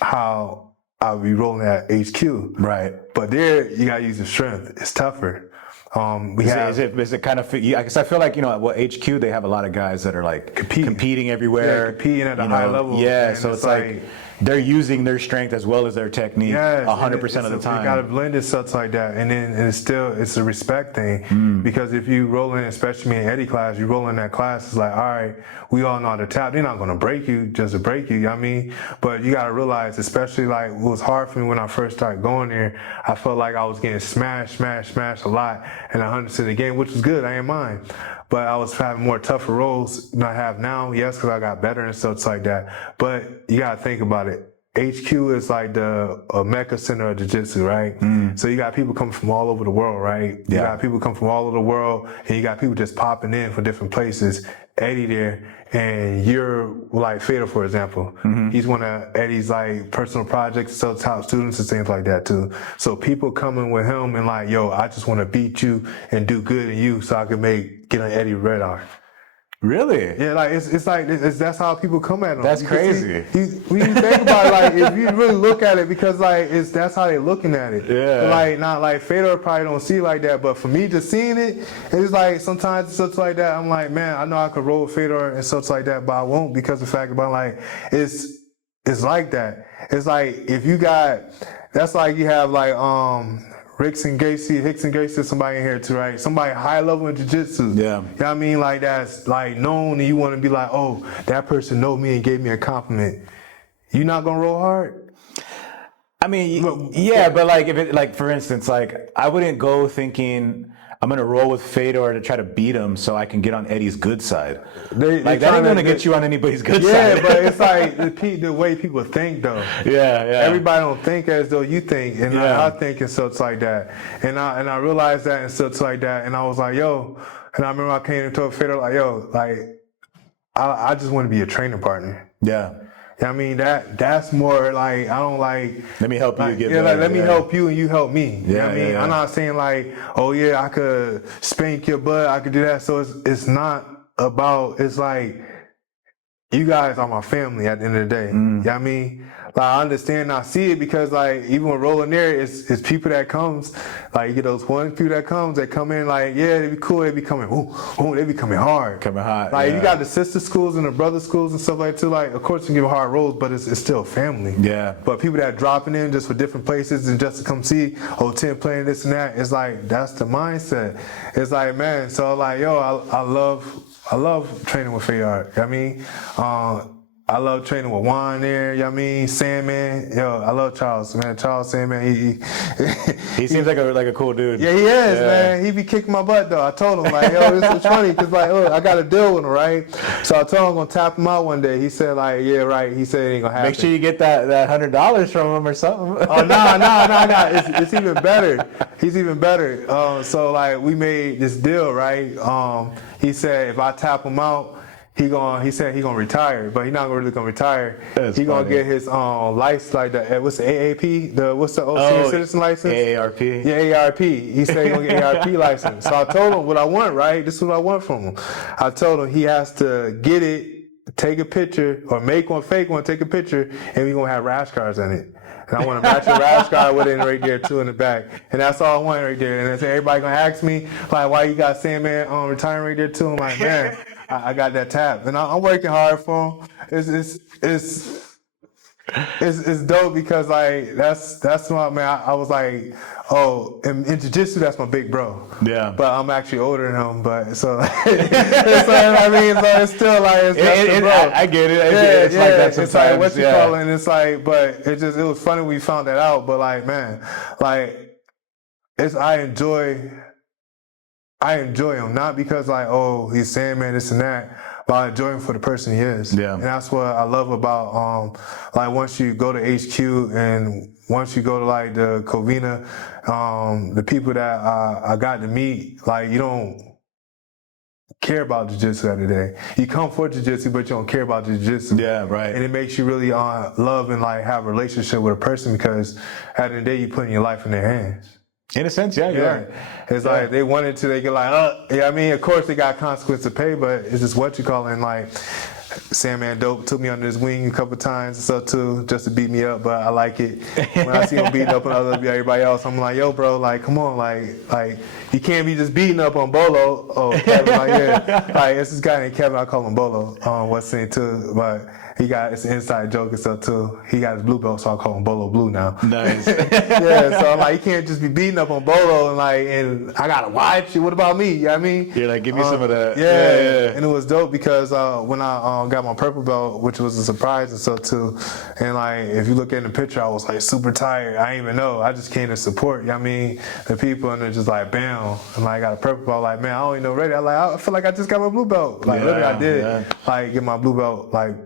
how I'll be rolling at HQ. Right. But there, you gotta use the strength. It's tougher. Is it kind of? Because I feel like HQ they have a lot of guys that are like competing everywhere, competing at a high level. Yeah, so it's like they're using their strength as well as their technique 100% of the time. You gotta blend it stuff like that, and then it's a respect thing because if you roll in, especially me in Eddie class, you roll in that class, it's like, all right, we all know how to tap. They're not gonna break you just to break you. You know what I mean? But you gotta realize, especially like it was hard for me when I first started going there. I felt like I was getting smashed a lot, and 100% of the game, which was good. I ain't mind. But I was having more tougher roles than I have now. Yes, because I got better and stuff like that. But you got to think about it. HQ is like the mecca center of jiu-jitsu, right? So you got people coming from all over the world, right? You got people come from all over the world, and you got people just popping in from different places. Eddie there, and you're like Fedor, for example. He's one of Eddie's like personal projects, so top students and things like that too. So people coming with him and like, yo, I just want to beat you and do good in you so I can get on Eddie radar. Really? Yeah, like that's how people come at him. That's crazy. When you think about it, like if you really look at it, because like that's how they're looking at it. Yeah. Like not like Fedor probably don't see it like that, but for me just seeing it, it's like sometimes stuff like that. I'm like, man, I know I could roll with Fedor and stuff like that, but I won't because the fact about like it's like that. It's like if you got, that's like you have like Hicks and Gacy is somebody in here too, right? Somebody high level in jiu-jitsu. Yeah. You know what I mean? Like that's like known, and you want to be like, oh, that person know me and gave me a compliment. You not gonna roll hard? I mean, yeah, but like if it, like for instance, like I wouldn't go thinking I'm gonna roll with Fedor to try to beat him so I can get on Eddie's good side. They Like that ain't gonna get you on anybody's good side. Yeah, but it's like the way people think though. Yeah. Everybody don't think as though you think, and I think and such like that. And I realized that and such like that, and I was like, yo. And I remember I came and told Fedor like, yo, like I just want to be a training partner. Yeah. I mean that's more like I don't like. Let me help you get better. Like let me help you and you help me. You know what I mean? Yeah. I'm not saying like, oh yeah, I could spank your butt, I could do that. So it's not about. It's like you guys are my family at the end of the day. You know what I mean? Like I understand, I see it because like even when rolling there, it's people that comes, like you get those one people that come in like they be cool, they be coming, they be coming hard, coming hot. Like you got the sister schools and the brother schools and stuff like that too. Like of course you give hard rolls, but it's still family. Yeah. But people that dropping in just for different places and just to come see, Tim playing this and that, it's like that's the mindset. It's like man, so like I love training with Fayard. I mean. I love training with Juan there, you know what I mean? Sandman, I love Charles, man. Charles Sandman, he seems like a cool dude. Yeah, he is, man. He be kicking my butt though. I told him like, this is funny because like, I got to deal with him, right? So I told him I'm gonna tap him out one day. He said like, yeah, right. He said it ain't gonna happen. Make sure you get that $100 from him or something. Oh no. It's even better. He's even better. So like we made this deal, right? He said if I tap him out. He said he gonna retire, but he's not really gonna retire. He gonna get his license, like what's the AAP? What's the senior citizen license? AARP. Yeah, ARP. He said he gonna get ARP license. So I told him what I want, right? This is what I want from him. I told him he has to get it, take a picture, or make one, fake one, take a picture, and we gonna have rash guards in it. And I want to match a rash guard with it right there too in the back. And that's all I want right there. And then everybody gonna ask me, like, why you got Sandman retiring right there too? I'm like, man, I got that tap. And I'm working hard for him. It's dope because like that's my man. I was like, in jiu-jitsu that's my big bro. Yeah. But I'm actually older than him. But so I mean, so it's still like it's bro. I get it. It's like that sometimes. It's like what you call it. And it's like, but it was funny when we found that out. But like, man, like I enjoy him not because like he's Sandman this and that. But I enjoy him for the person he is. Yeah. And that's what I love about, like once you go to HQ and once you go to like the Covina, the people that I got to meet, like you don't care about jiu-jitsu every day. You come for jiu-jitsu, but you don't care about jiu-jitsu. Yeah, right. And it makes you really love and like have a relationship with a person because at the end of the day, you're putting your life in their hands. In a sense, yeah, you are. It's like they wanted to, they get like, I mean, of course they got consequence to pay, but it's just what you call it. And like, Sandman Dope took me under his wing a couple times and stuff too, just to beat me up, but I like it. When I see him beating up on everybody else, I'm like, yo, bro, like, come on, like, you can't be just beating up on Bolo. Oh, Kevin, like, yeah. Like, it's this guy named Kevin, I call him Bolo, what's in too, but it's an inside joke and stuff too. He got his blue belt, so I call him Bolo Blue now. Nice. Yeah, so like, you can't just be beating up on Bolo and I gotta watch you. What about me? You know what I mean? You're like, give me some of that. Yeah. And it was dope because when I got my purple belt, which was a surprise and stuff too, and like, if you look at the picture, I was like super tired. I didn't even know. I just came to support, you know what I mean? The people, and they're just like, bam. And like, I got a purple belt, like, man, I don't even know ready. I feel like I just got my blue belt. Like, literally, I did. Like, get my blue belt, like,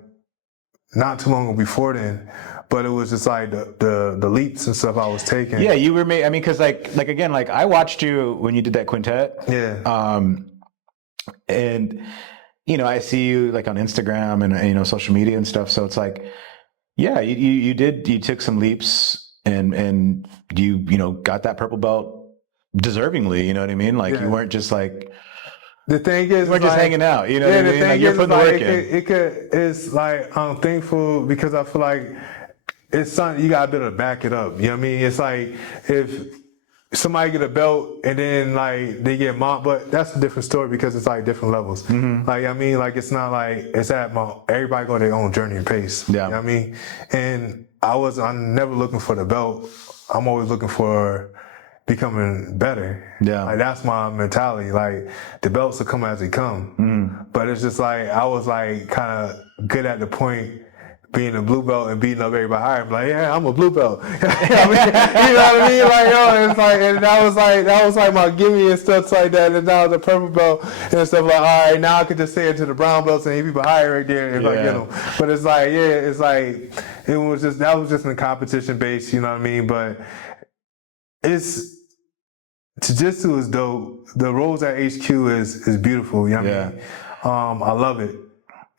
not too long before then, but it was just like the leaps and stuff I was taking. Yeah, you were I mean, because like again, like I watched you when you did that quintet. Yeah. And you know, I see you like on Instagram and social media and stuff. So it's like, yeah, you took some leaps and you got that purple belt deservingly. You know what I mean? Like you weren't just like. The thing is, we're just hanging out, you know what I mean? Like you're putting the work in. It's like, I'm thankful because I feel like it's something you gotta be able to back it up. You know what I mean? It's like if somebody get a belt and then like they get mocked, but that's a different story because it's like different levels. Mm-hmm. Like, I mean, like it's not like it's everybody go their own journey and pace. Yeah. You know what I mean? And I'm never looking for the belt. I'm always looking for becoming better. Yeah. Like that's my mentality. Like the belts will come as they come. Mm. But it's just like I was like kind of good at the point being a blue belt and beating up everybody higher. I'm like, yeah, I'm a blue belt. I mean, you know what I mean? Like, yo, it's like, and that was like my gimme and stuff like that. And now the purple belt and stuff like, all right, now I could just say it to the brown belts and people higher right there if I get them. But it's like, yeah, it's like, that was just in competition base, you know what I mean? But Jiu-Jitsu is dope. The roles at HQ is beautiful, you know what I mean? I love it.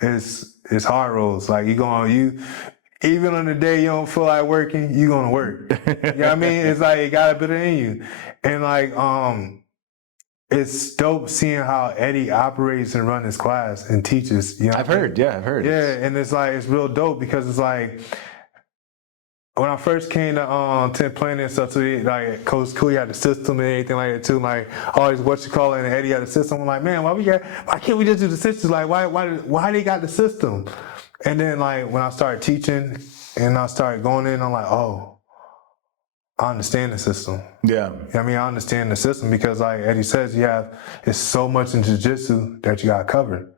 It's hard roles. Like even on the day you don't feel like working, you gonna work. You know what I mean? It's like it got a bit in you. And like it's dope seeing how Eddie operates and runs his class and teaches. You know I've heard. Yeah, and it's like it's real dope because it's like when I first came to 10th Planet and stuff, too, like Coach Cooley had the system and everything like that too. Like always, and Eddie had the system. I'm like, man, why can't we just do the systems? Like, why they got the system? And then like when I started teaching and I started going in, I'm like, oh, I understand the system. Yeah. You know what I mean, I understand the system because like Eddie says, it's so much in jiu-jitsu that you got covered.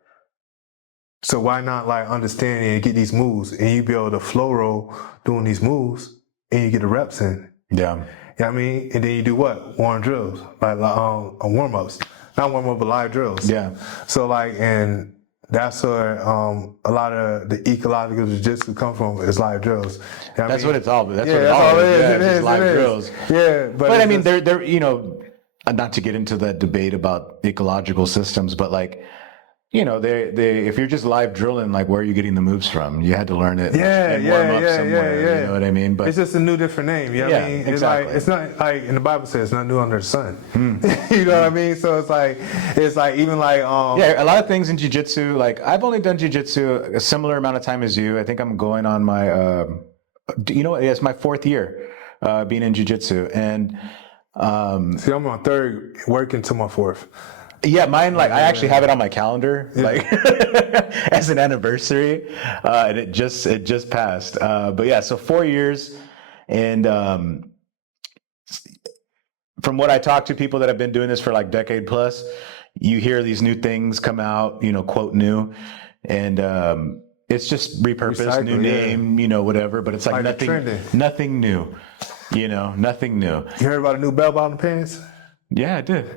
So why not like understand and get these moves and you be able to flow roll doing these moves and you get the reps in. Yeah. You know what I mean? And then you do what? Warm drills. Like warm-ups. Not warm-up, but live drills. Yeah. So like, and that's where a lot of the ecological jiu-jitsu come from is live drills. You know That's what what it's all about. That's what it all is. It is. Live drills. Yeah. But I mean, they're, you know, not to get into that debate about ecological systems, but like, you know, they if you're just live drilling, like where are you getting the moves from? You had to learn it and warm up somewhere. You know what I mean? But it's just a new different name. You know what I mean? Exactly. It's not like in the Bible says it's not new under the sun. You know what I mean? So it's like even like a lot of things in jiu-jitsu. Like I've only done jiu-jitsu a similar amount of time as you. I think I'm going on my it's my 4th year being in jiu-jitsu, and see, I'm on 3rd, working to my 4th. Yeah, mine, like, I actually have it on my calendar, like, as an anniversary, and it just passed. But yeah, so 4 years, and from what I talk to people that have been doing this for like decade plus, you hear these new things come out, you know, quote new, and it's just repurposed, new name, you know, whatever, but it's like nothing new, you know, nothing new. You heard about a new bell bottom pants? Yeah, I did.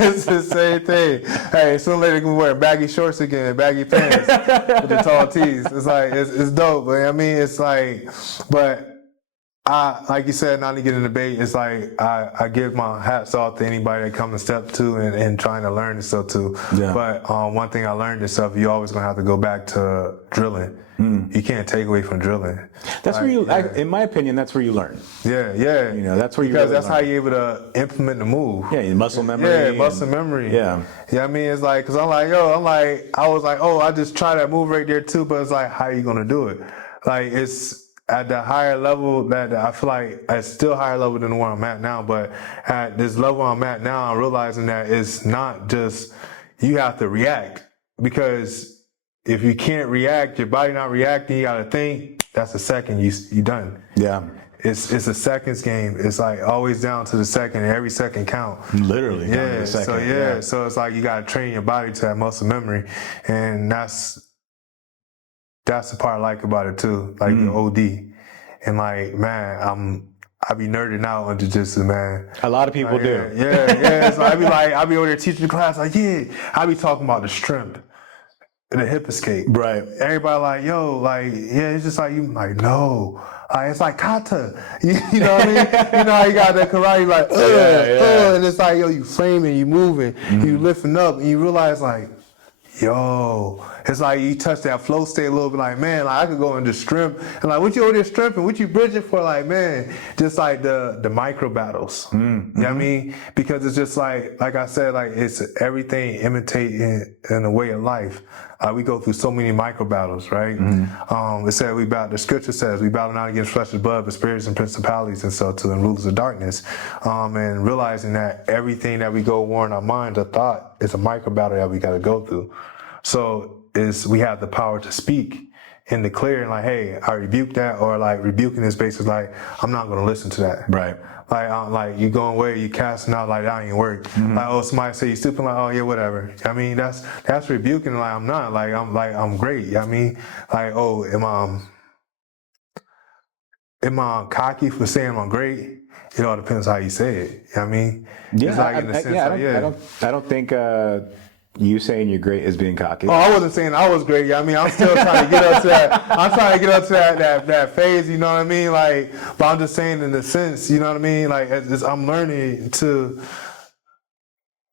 It's the same thing. Hey, sooner or later we wear baggy shorts again, baggy pants with the tall tees. It's like it's dope, but I mean it's like, but I like you said, not to get in the debate. It's like I give my hats off to anybody that come and step to and trying to learn this stuff too. Yeah. But one thing I learned is stuff you always gonna have to go back to drilling. You can't take away from drilling. That's where you, in my opinion, that's where you learn. Yeah. You know, that's where you because really that's learn. how you're able to implement the move. Yeah, muscle memory. Yeah, muscle memory. Yeah. Yeah, I mean, it's like, cause I was like, oh, I just try that move right there too, but it's like, how are you gonna do it? Like, it's at the higher level that I feel like it's still higher level than where I'm at now, but at this level I'm at now, I'm realizing that it's not just, you have to react, because if you can't react, your body not reacting, you gotta think, that's a second, you done. Yeah. It's a seconds game. It's like always down to the second, and every second count. Literally. Down to the second. So it's like you gotta train your body to that muscle memory, and that's the part I like about it too. Like the OD, and like, man, I be nerding out on jiu-jitsu, man. A lot of people do. Yeah. So I be over there teaching the class, like, I be talking about the strength. The hip escape. Right. Everybody like, yo, like, yeah, it's just like, you like, no. It's like kata. You know what I mean? You know how you got that karate, like, and it's like, yo, you flaming, you moving, you lifting up, and you realize, like, yo, it's like you touch that flow state a little bit, like, man, like I could go into strength, and like, what you over there strength, what you bridging for, like, man, just like the micro battles. You know what I mean? Because it's just like I said, like, it's everything imitating in a way of life. We go through so many micro battles, right? It said the scripture says we battle not against flesh and blood, but spirits and principalities and so too, and rulers of darkness. And realizing that everything that we go war in our minds, a thought, is a micro battle that we got to go through. So is we have the power to speak and declare, and like, hey, I rebuke that, or like rebuking is basically like, I'm not going to listen to that. Right. Like you going away, you casting out, like that ain't work. Like, oh, somebody say you stupid, like, oh yeah, whatever. I mean, that's rebuking. Like, I'm not. I'm great. I mean, like, oh, am I cocky for saying I'm great? It all depends how you say it. I mean, Yeah, it's like in the sense I don't think you saying you're great is being cocky. Oh, I wasn't saying I was great. I mean, I'm still trying to get up to that. I'm trying to get up to that phase. You know what I mean? Like, but I'm just saying in the sense. You know what I mean? Like, I'm learning to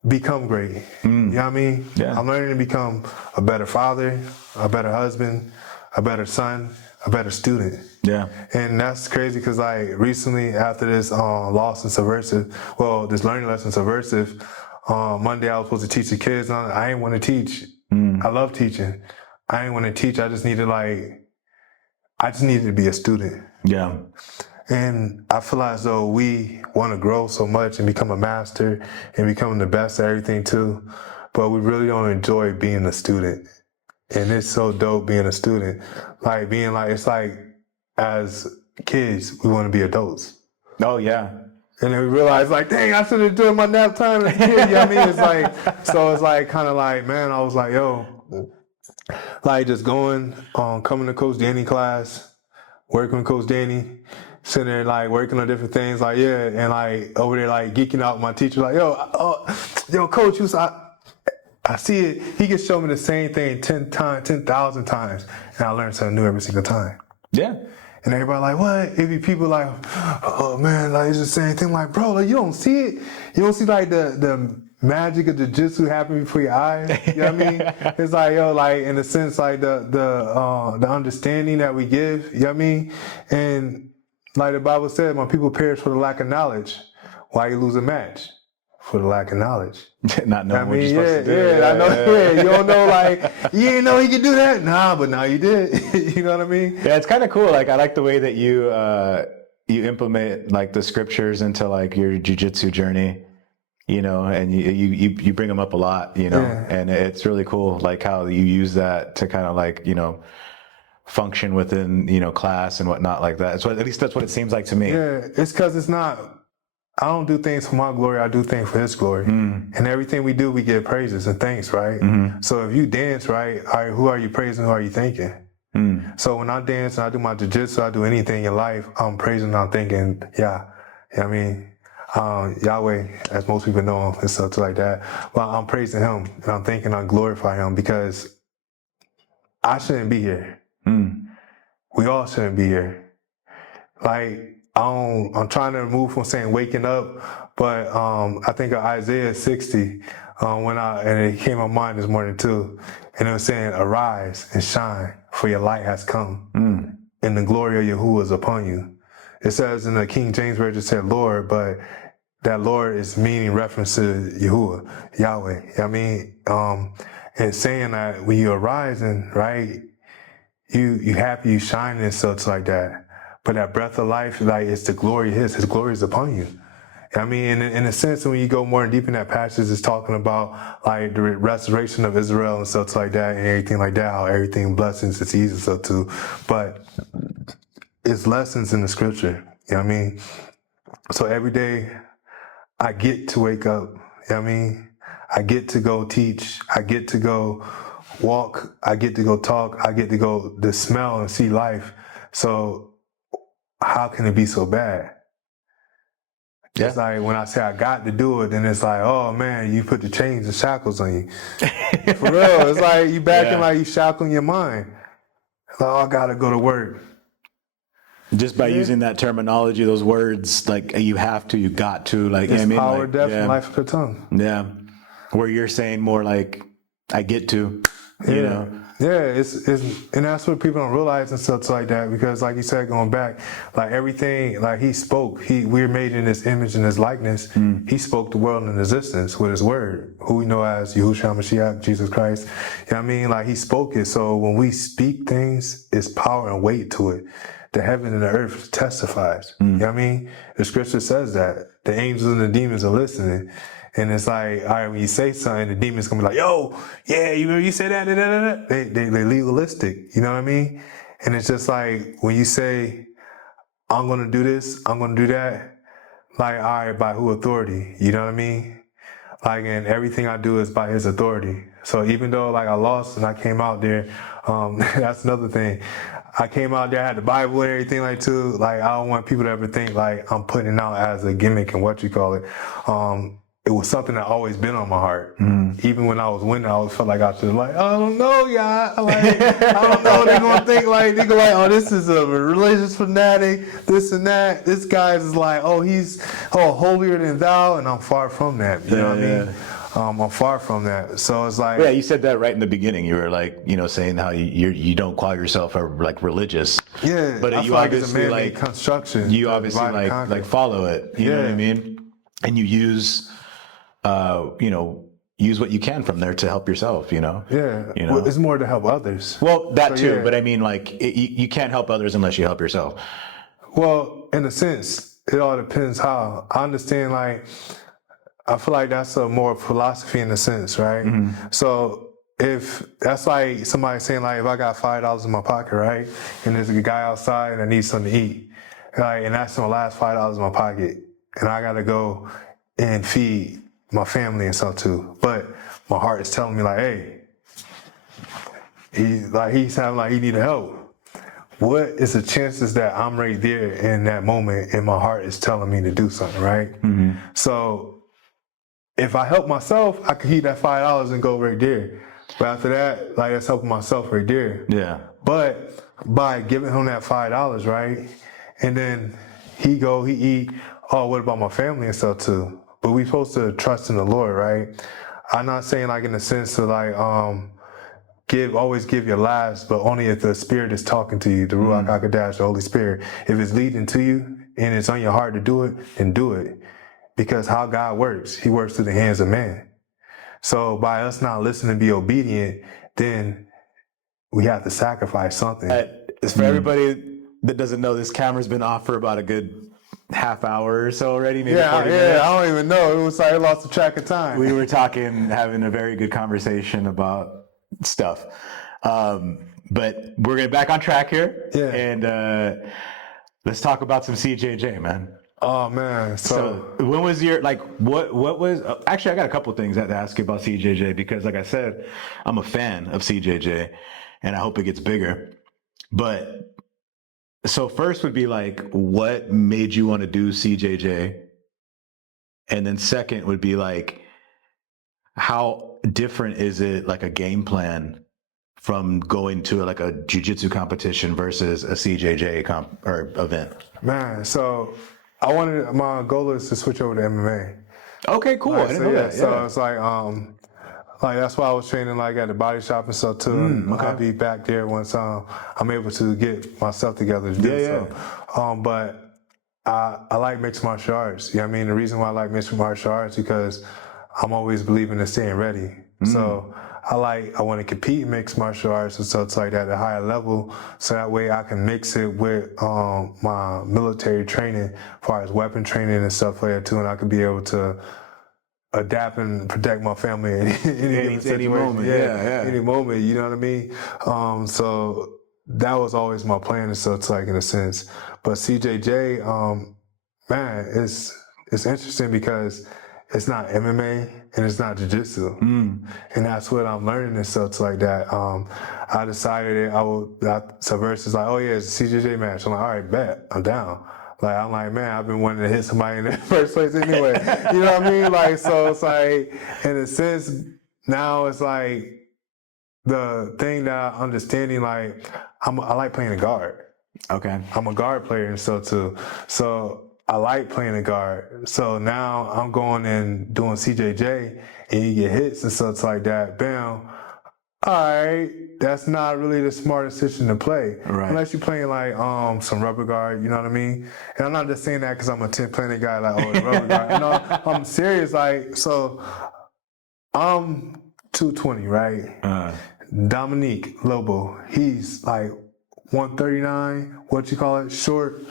become great. You know what I mean? Yeah. I'm learning to become a better father, a better husband, a better son, a better student. Yeah. And that's crazy because like recently after this loss in Subversive, this learning lesson Subversive, Monday I was supposed to teach the kids. I ain't want to teach. I love teaching. I ain't want to teach. I just needed to be a student. Yeah. And I feel as though we want to grow so much and become a master and become the best at everything too, but we really don't enjoy being a student. And it's so dope being a student. Like being like, it's like as kids, we want to be adults. Oh yeah. And then we realize like, dang, I should have done my nap time as a kid. You know what I mean? It's like, so it's like kind of like, man, I was like, yo, like just going, coming to Coach Danny class, working with Coach Danny, sitting there like working on different things, like, yeah, and like over there like geeking out with my teacher, like, yo, Coach, I see it. He can show me the same thing 10,000 times, and I learn something new every single time. Yeah. And everybody like, what? It be people like, oh man, like it's the same thing. Like, bro, like you don't see it. You don't see like the magic of jiu-jitsu happening before your eyes. You know what I mean? It's like, yo, like in a sense, like the understanding that we give. You know what I mean? And like the Bible said, when people perish for the lack of knowledge, why you lose a match? For the lack of knowledge. Not knowing what you're supposed to do. Yeah, I know. Yeah, you don't know, like, you didn't know he could do that? Nah, but now you did. You know what I mean? Yeah, it's kind of cool. Like, I like the way that you implement, like, the scriptures into, like, your jiu-jitsu journey, you know, and you bring them up a lot, you know, and it's really cool, like, how you use that to kind of, like, you know, function within, you know, class and whatnot like that. So at least that's what it seems like to me. Yeah, it's because it's not... I don't do things for my glory. I do things for His glory. And everything we do, we give praises and thanks, right? So if you dance, right, who are you praising? Who are you thanking? So when I dance and I do my jiu-jitsu, I do anything in life, I'm praising and I'm thinking, yeah, you know what I mean? Yahweh, as most people know him and stuff like that. Well, I'm praising Him and I'm thinking I glorify Him because I shouldn't be here. We all shouldn't be here. Like, I'm trying to move from saying waking up, but I think of Isaiah 60 and it came to my mind this morning too, and it was saying, "Arise and shine, for your light has come, and the glory of Yahuwah is upon you." It says in the King James version, it said Lord, but that Lord is meaning reference to Yahuwah, Yahweh. You know what I mean? And saying that when you arising, right, you happy, you shining and such like that. But that breath of life, like, it's the glory of His glory is upon you. I mean, in a sense, when you go more deep in that passage, it's talking about like the restoration of Israel and stuff like that and everything like that, how everything blessings, it's easy stuff too. But it's lessons in the scripture. You know what I mean? So every day I get to wake up. You know what I mean? I get to go teach. I get to go walk. I get to go talk. I get to go to smell and see life. So how can it be so bad? Yeah. It's like when I say I got to do it, then it's like, oh man, you put the chains and shackles on you. For real, it's like you backing like you shackling your mind. Like, oh, I gotta go to work. Just by using that terminology, those words, like you have to, you got to, like, it's you know what I mean? Power, like, depth, and life of the tongue. Yeah. Where you're saying more like, I get to, you know? Yeah, it's and that's what people don't realize and stuff like that, because like you said, going back, like everything, like He spoke, we're made in His image and His likeness. He spoke the world into existence with His word, who we know as Yahushua Mashiach, Jesus Christ. You know what I mean? Like He spoke it. So when we speak things, it's power and weight to it. The heaven and the earth testifies. You know what I mean? The scripture says that. The angels and the demons are listening. And it's like, all right, when you say something, the demon's gonna be like, yo, yeah, you remember you said that, da, da, da, da. They legalistic, you know what I mean? And it's just like, when you say, I'm gonna do this, I'm gonna do that, like, all right, by who authority? You know what I mean? Like, and everything I do is by his authority. So even though like I lost and I came out there, that's another thing. I came out there, I had the Bible and everything like too. Like, I don't want people to ever think like I'm putting it out as a gimmick and what you call it. It was something that always been on my heart. Even when I was winning, I always felt like I should like, I don't know, y'all. Like, I don't know. They're gonna think like, they go like, oh, this is a religious fanatic, this and that. This guy is like, oh, he's holier than thou, and I'm far from that. You know what I mean? I'm far from that. So it's like, yeah, you said that right in the beginning. You were like, saying how you don't call yourself like religious. Yeah, but I you feel like obviously it's a like construction. You obviously like follow it. You know what I mean? And you use use what you can from there to help yourself. Yeah, well, it's more to help others. Well, that too. But I mean, like, you can't help others unless you help yourself. Well, in a sense, it all depends how. I understand, like, I feel like that's a more philosophy in a sense, right? So if that's like somebody saying, like, if I got $5 in my pocket, right, and there's a guy outside and I need something to eat, like, and that's my last $5 in my pocket, and I gotta go and feed my family and stuff too, but my heart is telling me like, hey, he's having like he need help. What is the chances that I'm right there in that moment and my heart is telling me to do something, right? So if I help myself, I could heat that $5 and go right there. But after that, like, that's helping myself right there. Yeah. But by giving him that $5, right, and then he eat. Oh, what about my family and stuff too? But we supposed to trust in the Lord, right? I'm not saying like in the sense of like always give your last, but only if the Spirit is talking to you, the Ruach HaKodesh, the Holy Spirit. If it's leading to you and it's on your heart to do it, then do it. Because how God works, he works through the hands of man. So by us not listening and be obedient, then we have to sacrifice something. It's for everybody that doesn't know, this camera's been off for about a good half hour or so already, maybe 40 minutes. I don't even know. It was like I lost the track of time. We were having a very good conversation about stuff. But we're getting back on track here. Yeah. And let's talk about some CJJ, man. Oh man! So when was your what was actually? I got a couple of things I had to ask you about CJJ because, like I said, I'm a fan of CJJ, and I hope it gets bigger. But so first would be like, what made you want to do CJJ, and then second would be like, how different is it, like a game plan, from going to like a jiu-jitsu competition versus a CJJ or event? Man, so. My goal is to switch over to MMA. Okay, cool. I didn't know that. So it's like that's why I was training like at the body shop and stuff too. I'll be back there once I'm able to get myself together to do so. But I like mixed martial arts. You know what I mean? The reason why I like mixed martial arts is because I'm always believing in staying ready. So I want to compete in mixed martial arts and stuff like that at a higher level, so that way I can mix it with my military training, as far as weapon training and stuff like that too, and I can be able to adapt and protect my family at any moment. Any moment. You know what I mean? So that was always my plan and stuff, like, in a sense. But CJJ, man, it's interesting because it's not MMA and it's not jiu-jitsu. And that's what I'm learning and stuff like that. I decided so versus like, oh yeah, it's a CJJ match. I'm like, all right, bet, I'm down. Like, I'm like, man, I've been wanting to hit somebody in the first place anyway. You know what I mean? Like, so it's like, in a sense, now it's like the thing that I'm understanding, like, I like playing a guard. Okay. I'm a guard player and stuff too. So I like playing a guard. So now I'm going and doing CJJ and you get hits and stuff like that. Bam. All right. That's not really the smartest decision to play. Right. Unless you're playing like some rubber guard, you know what I mean? And I'm not just saying that because I'm a 10 Planet guy, like, oh, it's rubber guard. You know, I'm serious. Like, so I'm 220, right? Dominique Lobo, he's like 139, short,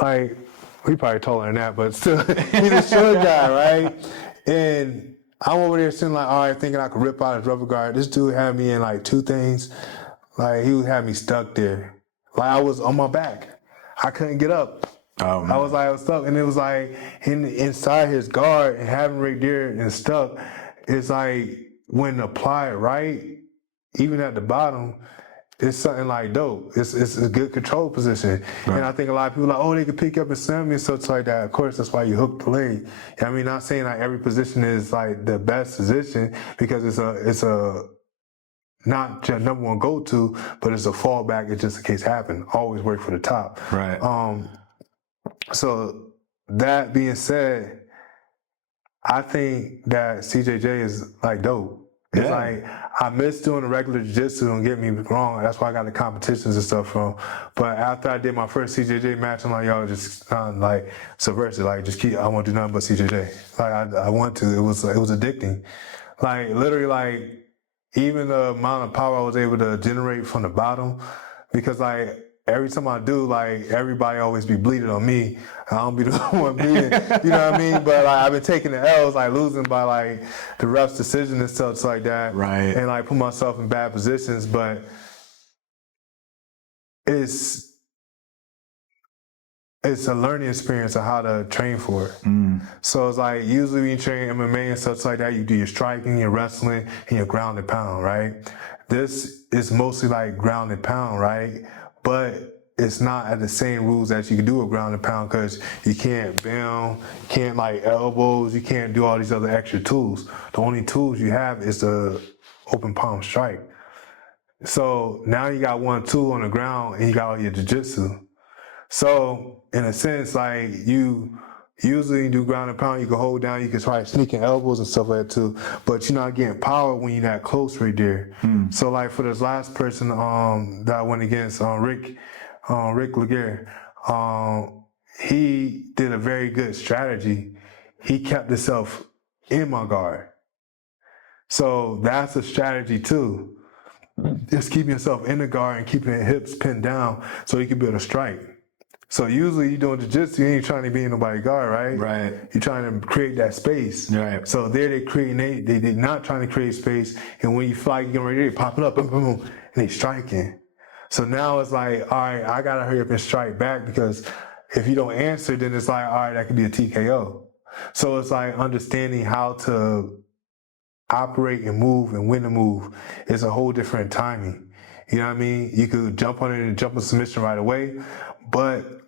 like, he probably taller than that, but still, he's a short guy, right? And I'm over there sitting like, all right, thinking I could rip out his rubber guard. This dude had me in like 2 things. Like, he had me stuck there. Like, I was on my back. I couldn't get up. Oh, man. I was stuck. And it was like, inside his guard and having right there and stuck, it's like, when applied right, even at the bottom, it's something like dope. It's a good control position. Right. And I think a lot of people are like, oh, they can pick up and slam me and such like that. Of course, that's why you hook the leg. I mean, not saying like every position is like the best position, because it's a not your number one go-to, but it's a fallback in just in case happen. Always work for the top. Right. So that being said, I think that CJJ is like dope. It's like, I miss doing the regular jiu-jitsu, don't get me wrong. That's why I got the competitions and stuff from. But after I did my first CJJ match, I'm like, yo, just like subversive. Like, just keep, I won't do nothing but CJJ. Like, I want to. It was addicting. Like, literally, like, even the amount of power I was able to generate from the bottom, because like, every time I do, like, everybody always be bleeding on me. I don't be the one bleeding, you know what I mean? But like, I've been taking the L's, like losing by like the ref's decision and stuff like that. Right. And like put myself in bad positions. But it's a learning experience of how to train for it. So it's like, usually when you train MMA and stuff like that, you do your striking, your wrestling, and your ground and pound, right? This is mostly like ground and pound, right? But it's not at the same rules that you can do a ground and pound, because you can't bend, you can't like elbows, you can't do all these other extra tools. The only tools you have is the open palm strike. So now you got one tool on the ground and you got all your jiu-jitsu. So in a sense, like, you usually do ground and pound, you can hold down, you can try sneaking elbows and stuff like that too, but you're not getting power when you're that close right there. So like for this last person that I went against, Rick Laguerre, he did a very good strategy. He kept himself in my guard. So that's a strategy too. Just keeping yourself in the guard and keeping your hips pinned down so you can be able to strike. So usually you doing jiu-jitsu, you ain't trying to be in nobody's guard, right? Right. You're trying to create that space. Right. So there they're not trying to create space, and when you feel like you're getting ready, they pop it up, boom, boom, boom, and they striking. So now it's like, all right, I gotta hurry up and strike back, because if you don't answer, then it's like, all right, that could be a TKO. So it's like understanding how to operate and move and when to move is a whole different timing. You know what I mean? You could jump on it and jump in submission right away, but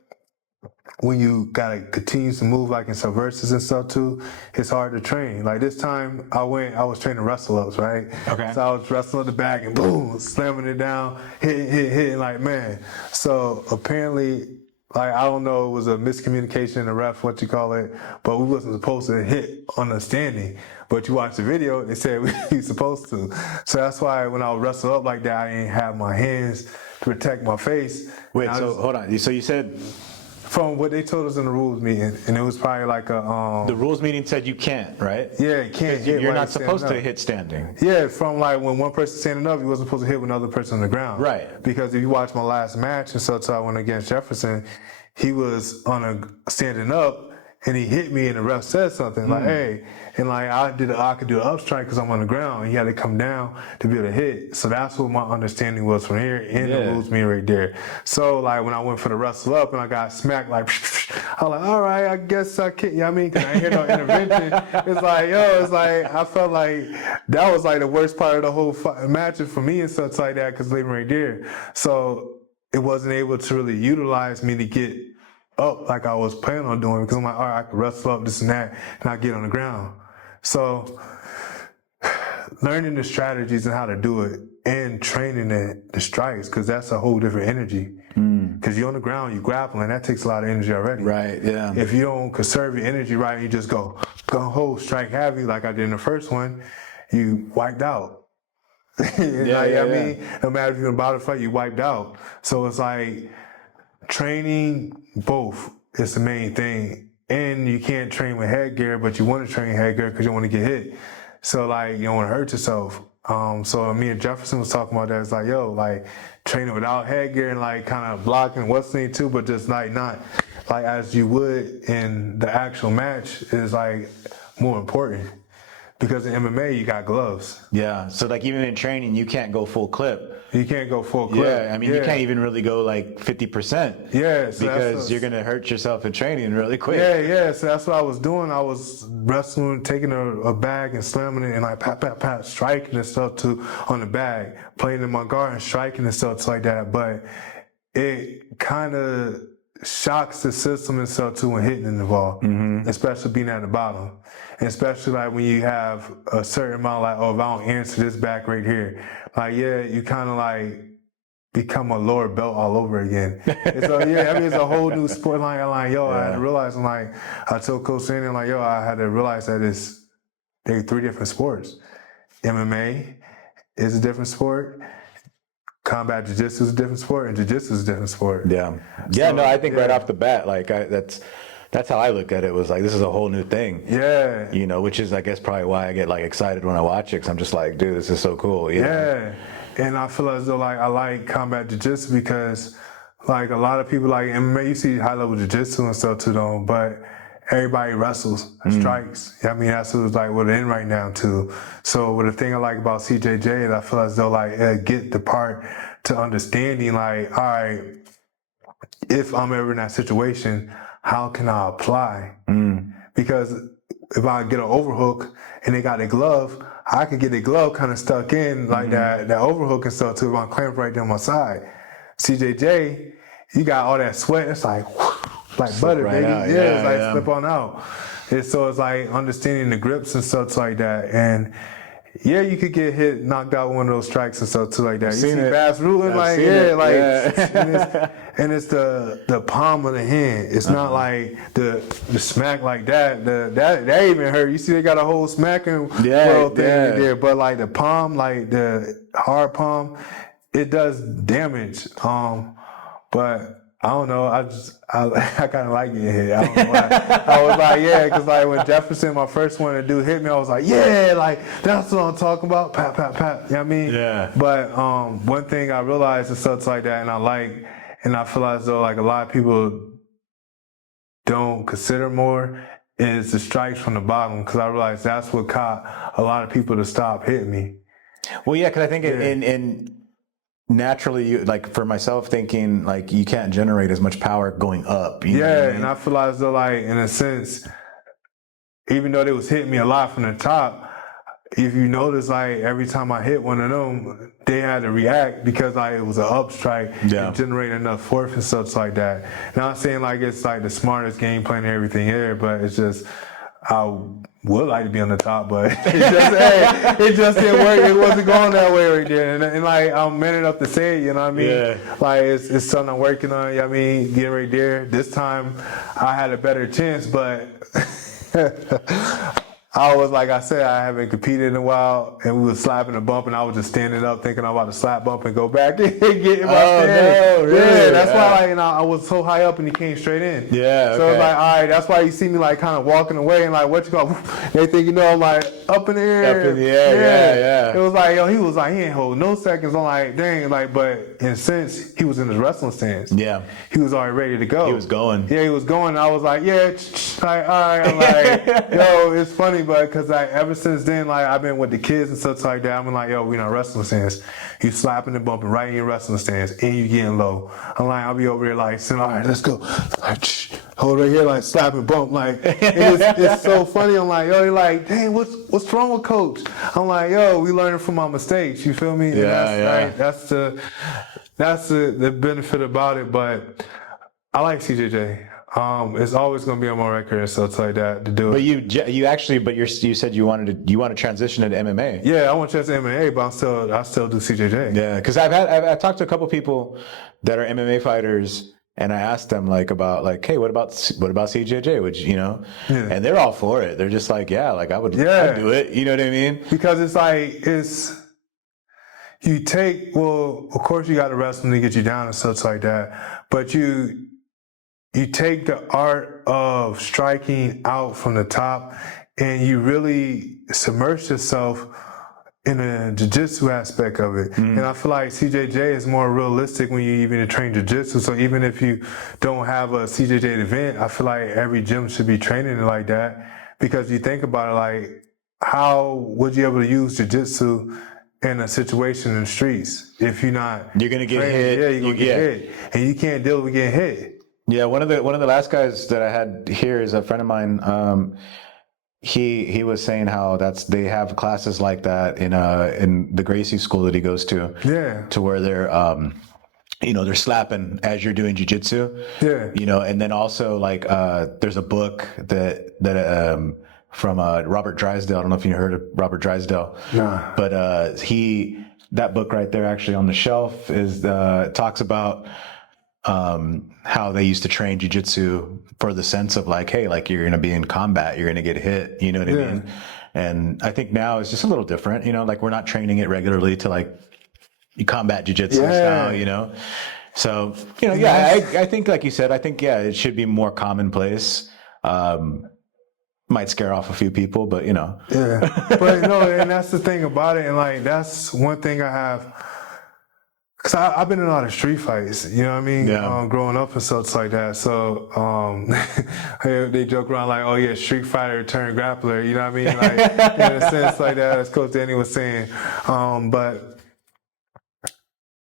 when you gotta continue to move like in subversives and stuff too, it's hard to train. Like this time I was training wrestle ups, right? Okay. So I was wrestling up the back and boom, slamming it down, hitting like, man. So apparently, like, I don't know, it was a miscommunication in the ref, what you call it, but we wasn't supposed to hit on the standing. But you watch the video, it said we were supposed to. So that's why when I would wrestle up like that, I didn't have my hands to protect my face. Wait, so hold on. So you said... From what they told us in the rules meeting, and it was probably like a... The rules meeting said you can't, right? Yeah, you can't hit. You're not supposed to hit standing. Yeah, from like when one person's standing up, you wasn't supposed to hit with another person on the ground. Right. Because if you watch my last match and such, I went against Jefferson, he was standing up, and he hit me, and the ref said something like, hey, and like I could do an up strike because I'm on the ground, and he had to come down to be able to hit. So that's what my understanding was from here, and the rules mean right there. So like when I went for the wrestle up and I got smacked, like, I was like, all right, I guess I can't, you know what I mean? Because I ain't hear no intervention. It's like, I felt like that was like the worst part of the whole match for me and stuff like that, because leaving right there. So it wasn't able to really utilize me to get up like I was planning on doing, because I'm like, all right, I can wrestle up this and that, and I get on the ground. So learning the strategies and how to do it, and training the strikes, because that's a whole different energy. Because you're on the ground, you're grappling, that takes a lot of energy already. Right, yeah. If you don't conserve your energy right, you just go hold, strike heavy like I did in the first one, you wiped out. I mean, no matter if you're in a battle fight, you wiped out. So it's like, training both is the main thing. And you can't train with headgear, but you want to train headgear because you want to get hit. So like, you don't want to hurt yourself. So me and Jefferson was talking about that. It's like, yo, like training without headgear and like kind of blocking what's thing too, but just like not like as you would in the actual match is like more important. because in MMA you got gloves. Yeah. So like even in training, you can't go full clip. You can't go full clip. Yeah. I mean, you can't even really go like 50%. Yeah. So because you're going to hurt yourself in training really quick. Yeah. So that's what I was doing. I was wrestling, taking a bag and slamming it and like pat, striking and stuff on the bag, playing in my guard and striking and stuff like that. But it kind of shocks the system and stuff too when hitting in the ball, especially being at the bottom. And especially like when you have a certain amount, like, oh, if I don't answer this back right here, like, yeah, you kind of like become a lower belt all over again. And so, yeah, I mean, it's a whole new sport line. Like, yo, I had to realize, I'm like, I told Coach Sandy, like, yo, I had to realize that they're 3 different sports. MMA is a different sport. Combat jiu-jitsu is a different sport, and jiu-jitsu is a different sport. Yeah. Yeah, so, no, I think right off the bat, like, that's how I look at it, was like, this is a whole new thing. Yeah. You know, which is, I guess, probably why I get like excited when I watch it, because I'm just like, dude, this is so cool. You know? And I feel as though like I like combat jiu-jitsu because like a lot of people like MMA, you see high-level jiu-jitsu and stuff too, though, but everybody wrestles, strikes. I mean, that's what's like we're in right now too. So the thing I like about CJJ is I feel as though like get the part to understanding like, all right, if I'm ever in that situation, how can I apply? Because if I get an overhook and they got a glove, I could get the glove kind of stuck in like that overhook and stuff too if I'm clamped right down my side. CJJ, you got all that sweat. It's like butter, right baby. Out. It's like slip on out. And so it's like understanding the grips and stuff like that. And yeah, you could get hit, knocked out one of those strikes and stuff too like that. You see fast ruling, like and it's the palm of the hand. It's not like the smack like that. That even hurt. You see, they got a whole smacking thing there, but like the palm, like the hard palm, it does damage. But I don't know. I kind of like getting hit. I don't know why. I was like, because like when Jefferson, my first one to do hit me, I was like, like that's what I'm talking about. Pat. You know what I mean? Yeah. But one thing I realized is stuff like that, and I feel as though like a lot of people don't consider more is the strikes from the bottom, because I realized that's what caught a lot of people to stop hitting me. Well, yeah, because I think in naturally, you, like for myself, thinking like you can't generate as much power going up. You know what I mean? And I feel as though like in a sense, even though they was hitting me a lot from the top, if you notice, like every time I hit one of them, they had to react because like it was an up strike and generate enough force and stuff like that. Not saying like it's like the smartest game plan and everything here, but it's just I would like to be on the top, but it just didn't work. It wasn't going that way right there. And like I'm man enough to say it, you know what I mean? Yeah. Like it's something I'm working on. You know what I mean? Getting right there. This time I had a better chance, but. I was, like I said, I haven't competed in a while, and we were slapping a bump, and I was just standing up thinking I'm about to slap bump and go back and get in my stand. No, really? Yeah, that's why like, I was so high up and he came straight in. Yeah, so it's like, all right, that's why you see me like kind of walking away and like, what you call? They think, I'm like up in the air. Up in the air, yeah. It was like, he was like, he ain't hold no seconds. I'm like, dang, like, but in a sense, he was in his wrestling stance. Yeah. He was already ready to go. He was going. Yeah, he was going. I was like, like, all right. I'm like, it's funny. But because like ever since then, like I've been with the kids and stuff like that. I'm like, we in a wrestling stance. You slapping and bumping right in your wrestling stance, and you getting low. I'm like, I'll be over there like, saying, all right, let's go. Like, hold right here, like slap and bump, like. It's so funny. I'm like, you're like, dang, what's wrong with coach? I'm like, we learning from our mistakes. You feel me? Yeah, that's the benefit about it. But I like CJJ. It's always going to be on my record and stuff like that to do it. But you said you want to transition into MMA. Yeah, I want to transition to MMA, but I still do CJJ. Yeah, because I've talked to a couple people that are MMA fighters, and I asked them about hey, what about CJJ? Which and they're all for it. They're just like, I'd do it. You know what I mean? Because you take, of course you got to wrestling to get you down and stuff like that, but you take the art of striking out from the top and you really submerge yourself in a jiu-jitsu aspect of it. And I feel like CJJ is more realistic when you even train jiu-jitsu. So even if you don't have a CJJ event, I feel like every gym should be training it like that, because you think about it, like how would you be able to use jiu-jitsu in a situation in the streets if you're not? You're gonna get training? hit. Yeah, you're gonna get hit, and you can't deal with getting hit. Yeah, one of the last guys that I had here is a friend of mine. He was saying how they have classes like that in the Gracie school that he goes to. Yeah. To where they're they're slapping as you're doing jiu-jitsu. Yeah. And then also like there's a book that from Robert Drysdale. I don't know if you heard of Robert Drysdale. Nah. But that book right there actually on the shelf is talks about how they used to train jiu-jitsu for the sense of like, hey, like you're going to be in combat, you're going to get hit, you know what I mean? And I think now it's just a little different, like we're not training it regularly to like combat jiu-jitsu style, So, I think like you said, I think, it should be more commonplace. Might scare off a few people, but Yeah. But and that's the thing about it. And like, that's one thing I have. Cause I've been in a lot of street fights, you know what I mean? Yeah. Growing up and such like that. So, they joke around like, oh yeah, street fighter turned grappler, you know what I mean? Like, in a sense like that, as Coach Danny was saying. But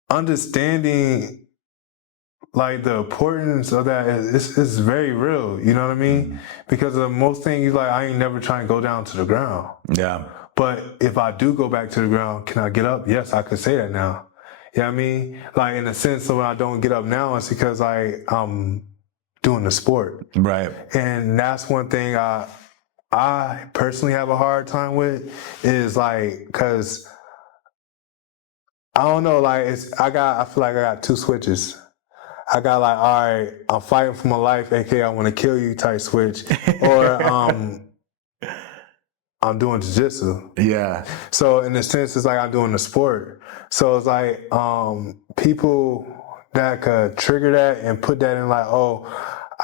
understanding like the importance of that is very real, you know what I mean? Because of most things, like I ain't never trying to go down to the ground. Yeah. But if I do go back to the ground, can I get up? Yes, I could say that now. You know what I mean? Like in the sense of when I don't get up now, it's because I'm doing the sport. Right. And that's one thing I personally have a hard time with is like, cause I don't know, like I feel like I got two switches. I got like, all right, I'm fighting for my life, aka I want to kill you type switch, or I'm doing jiu-jitsu. Yeah. So in a sense, it's like I'm doing the sport. So it's like people that could trigger that and put that in like, oh,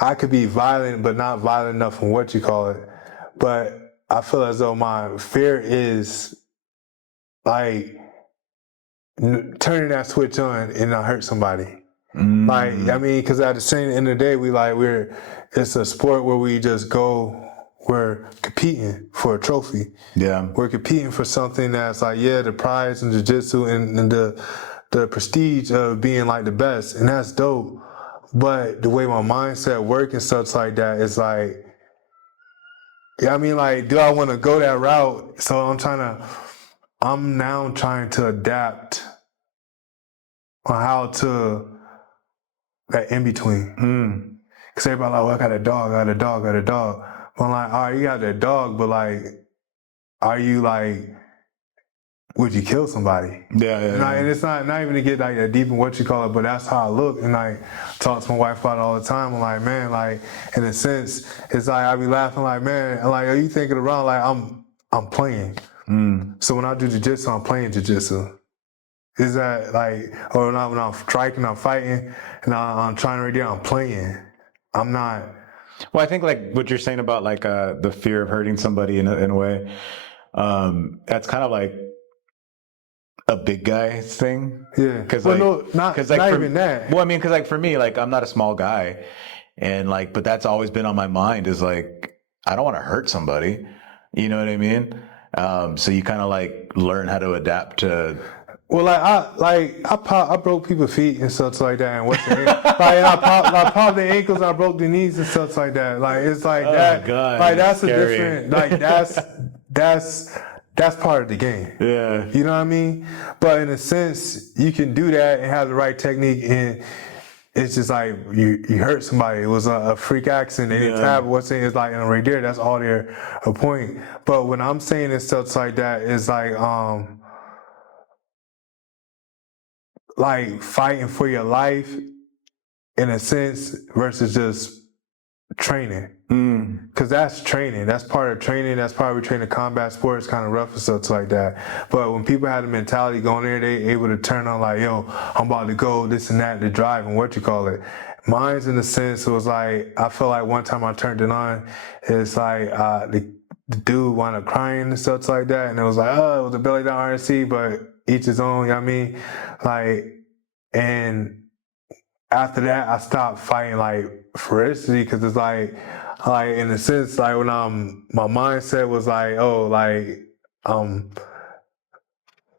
I could be violent, but not violent enough from what you call it. But I feel as though my fear is like turning that switch on and not hurt somebody. Like, I mean, because at the same end of the day, it's a sport where we just go, we're competing for a trophy. Yeah. We're competing for something that's like, the prize in jiu-jitsu and the prestige of being like the best. And that's dope. But the way my mindset works and stuff like that is like, I mean, like, do I want to go that route? So I'm now trying to adapt on how to that in between. Cause everybody like, well, I got a dog. But I'm like, all right, you got that dog, but like, are you like, would you kill somebody? Yeah. And it's not even to get like that deep in what you call it, but that's how I look. And like, talk to my wife about it all the time. I'm like, man, like, in a sense, it's like, I be laughing like, man, and like, are you thinking around like I'm playing? So when I do jiu-jitsu, I'm playing jiu-jitsu. Is that like, or when I'm striking, I'm fighting, and I'm trying to read I'm playing. I'm not. Well, I think like what you're saying about like the fear of hurting somebody in a way, that's kind of like a big guy thing. Yeah. Because not even that. Well, I mean, because like for me, like I'm not a small guy, and like, but that's always been on my mind is like I don't want to hurt somebody. You know what I mean? So you kind of like learn how to adapt to. Well, I broke people's feet and stuff like that, and I popped their ankles, I broke their knees and stuff like that. Like it's like that. God, like that's scary. a different. Like that's part of the game. Yeah. You know what I mean? But in a sense, you can do that and have the right technique, and it's just like you hurt somebody. It was a freak accident. They didn't tap. What's saying is like right there. That's all they're a point. But when I'm saying and stuff like that, it's like fighting for your life in a sense versus just training. Because that's training. That's part of training. That's part of training combat sports, kind of rough and stuff like that. But when people have the mentality going there, they able to turn on like, yo, I'm about to go, this and that, the drive and what you call it. Mine's in the sense, it was like, I feel like one time I turned it on, it's like the dude wound up crying and stuff like that. And it was like, oh, it was a belly down RNC, but each his own, you know what I mean? Like, and after that, I stopped fighting like ferocity because it's like, like in a sense, like when my mindset was like, oh, like